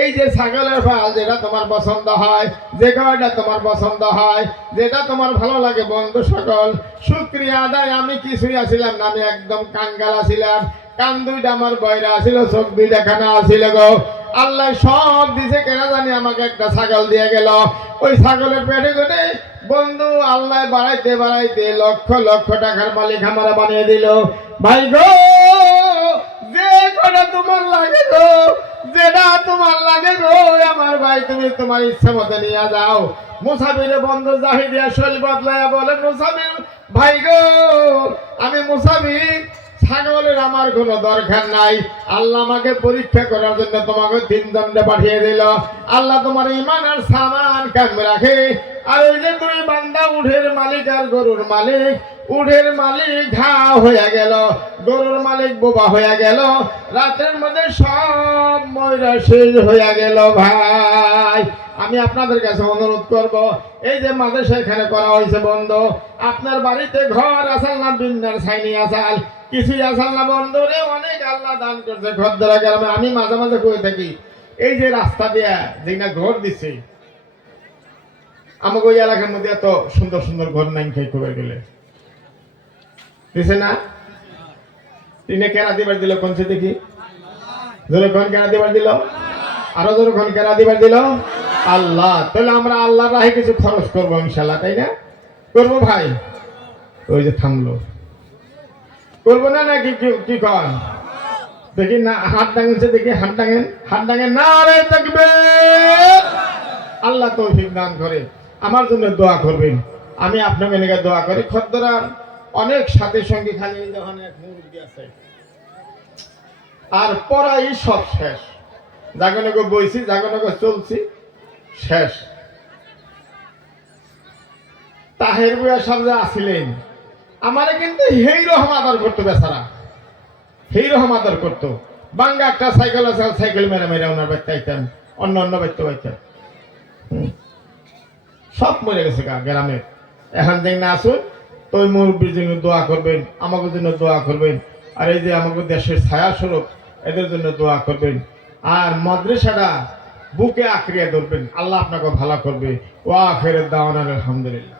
এই যে ছাগলের ফাল যেটা তোমার পছন্দ হয় যে গাড়িটা তোমার পছন্দ হয় যেটা তোমার ভালো লাগে বন্ধু সকল শুকরিয়া আদায় আমি কিছুই আসিলাম না আমি একদম কাঙ্গাল আসিলাম কান দুইটা আমার বয়রা আসিল চোখ দুইটা খানা আসিল গো আল্লাহ সব দিছে কেন জানি আমাকে একটা ছাগল দিয়ে গেল ওই ছাগলের পেটে করে বন্ধু আল্লাহ বাড়াইতে বাড়াইতে লক্ষ লক্ষ টাকার মালিক আমরা বানিয়ে দিল ভাই গো যে কটা তোমার লাগে গো যেটা তোমার লাগে গো আমার ভাই তুমি তোমার ইচ্ছা মতো নিয়ে যাও মুসাফিরে বন্ধু জাহিদিয়া শৈল বদলাইয়া বলে মুসাফির ভাই গো আমি মুসাফির ছাগলের আমার কোনো দরকার নাই আল্লাহ আমাকে পরীক্ষা করার জন্য তোমাকে 3 দণ্ডে পাঠিয়ে দিল আল্লাহ তোমার ঈমান আর সামান কামে রাখে আর ওই যে তুমি বান্দা উঠের মালিক আর গরুর মালিক উঠের মালিক ঘা হয়ে গেল গরুর মালিক বোবা হয়ে গেল রাতের মধ্যে সব ময়রা শেষ হয়ে গেল ভাই আমি আপনাদের কাছে অনুরোধ করব এই যে মাদ্রাসা এখানে করা হয়েছে বন্ধ আপনার বাড়িতে ঘর আসাল না বিন্যার ছাইনি আসাল কিছুই আসাল না বন্ধ রে অনেক আল্লাহ দান করছে ঘর দ্বারা গ্রামে আমি মাঝে মাঝে কয়ে থাকি এই যে রাস্তা দিয়া যেটা ঘর দিছে আমাকে ওই এলাকার মধ্যে এত সুন্দর সুন্দর ঘর নাই খাই করে গেলে দিছে না তিনে কেনা দিবার দিল কোনছে দেখি জোরে কোন কেনা দিবার দিল আরো জোরে কোন কেনা দিবার দিল আল্লাহ তাহলে আমরা আল্লাহর রাহে কিছু খরচ করবো ইনশাআল্লাহ তাই না করবো ভাই ওই যে থামলো করবো না নাকি কি কন দেখি না হাত ডাঙছে দেখি হাত ডাঙেন না রে থাকবে আল্লাহ তৌফিক দান করে আমার জন্য দোয়া করবেন আমি আপনাকে নিয়ে দোয়া করি খদ্দরা অনেক সাথে সঙ্গে খালি যখন এক মুরব্বী আছে আর পড়াই সব শেষ জাগনকে বইছি জাগনকে চলছি শেষ তাহের বুয়া সব যে আসিলেন আমারে কিন্তু হেই রহম আদর করতো বেচারা হেই রহম আদর করতো বাঙ্গা একটা সাইকেল আছে সাইকেল মেরে মেরে ওনার বাচ্চা আইতাম অন্য অন্য বাচ্চা বাচ্চা সব মরে গেছে গ্রামে এখন দেখ না আসুন তো ওই মুরব্বীর জন্য দোয়া করবেন আমাকে জন্য দোয়া করবেন আর এই যে আমাকে দেশের ছায়া স্বরূপ এদের জন্য দোয়া করবেন আর মাদ্রাসাটা বুকে আঁকড়িয়ে ধরবেন আল্লাহ আপনাকে ভালো করবে ওয়া আখিরাত দাওয়ানা আলহামদুলিল্লাহ।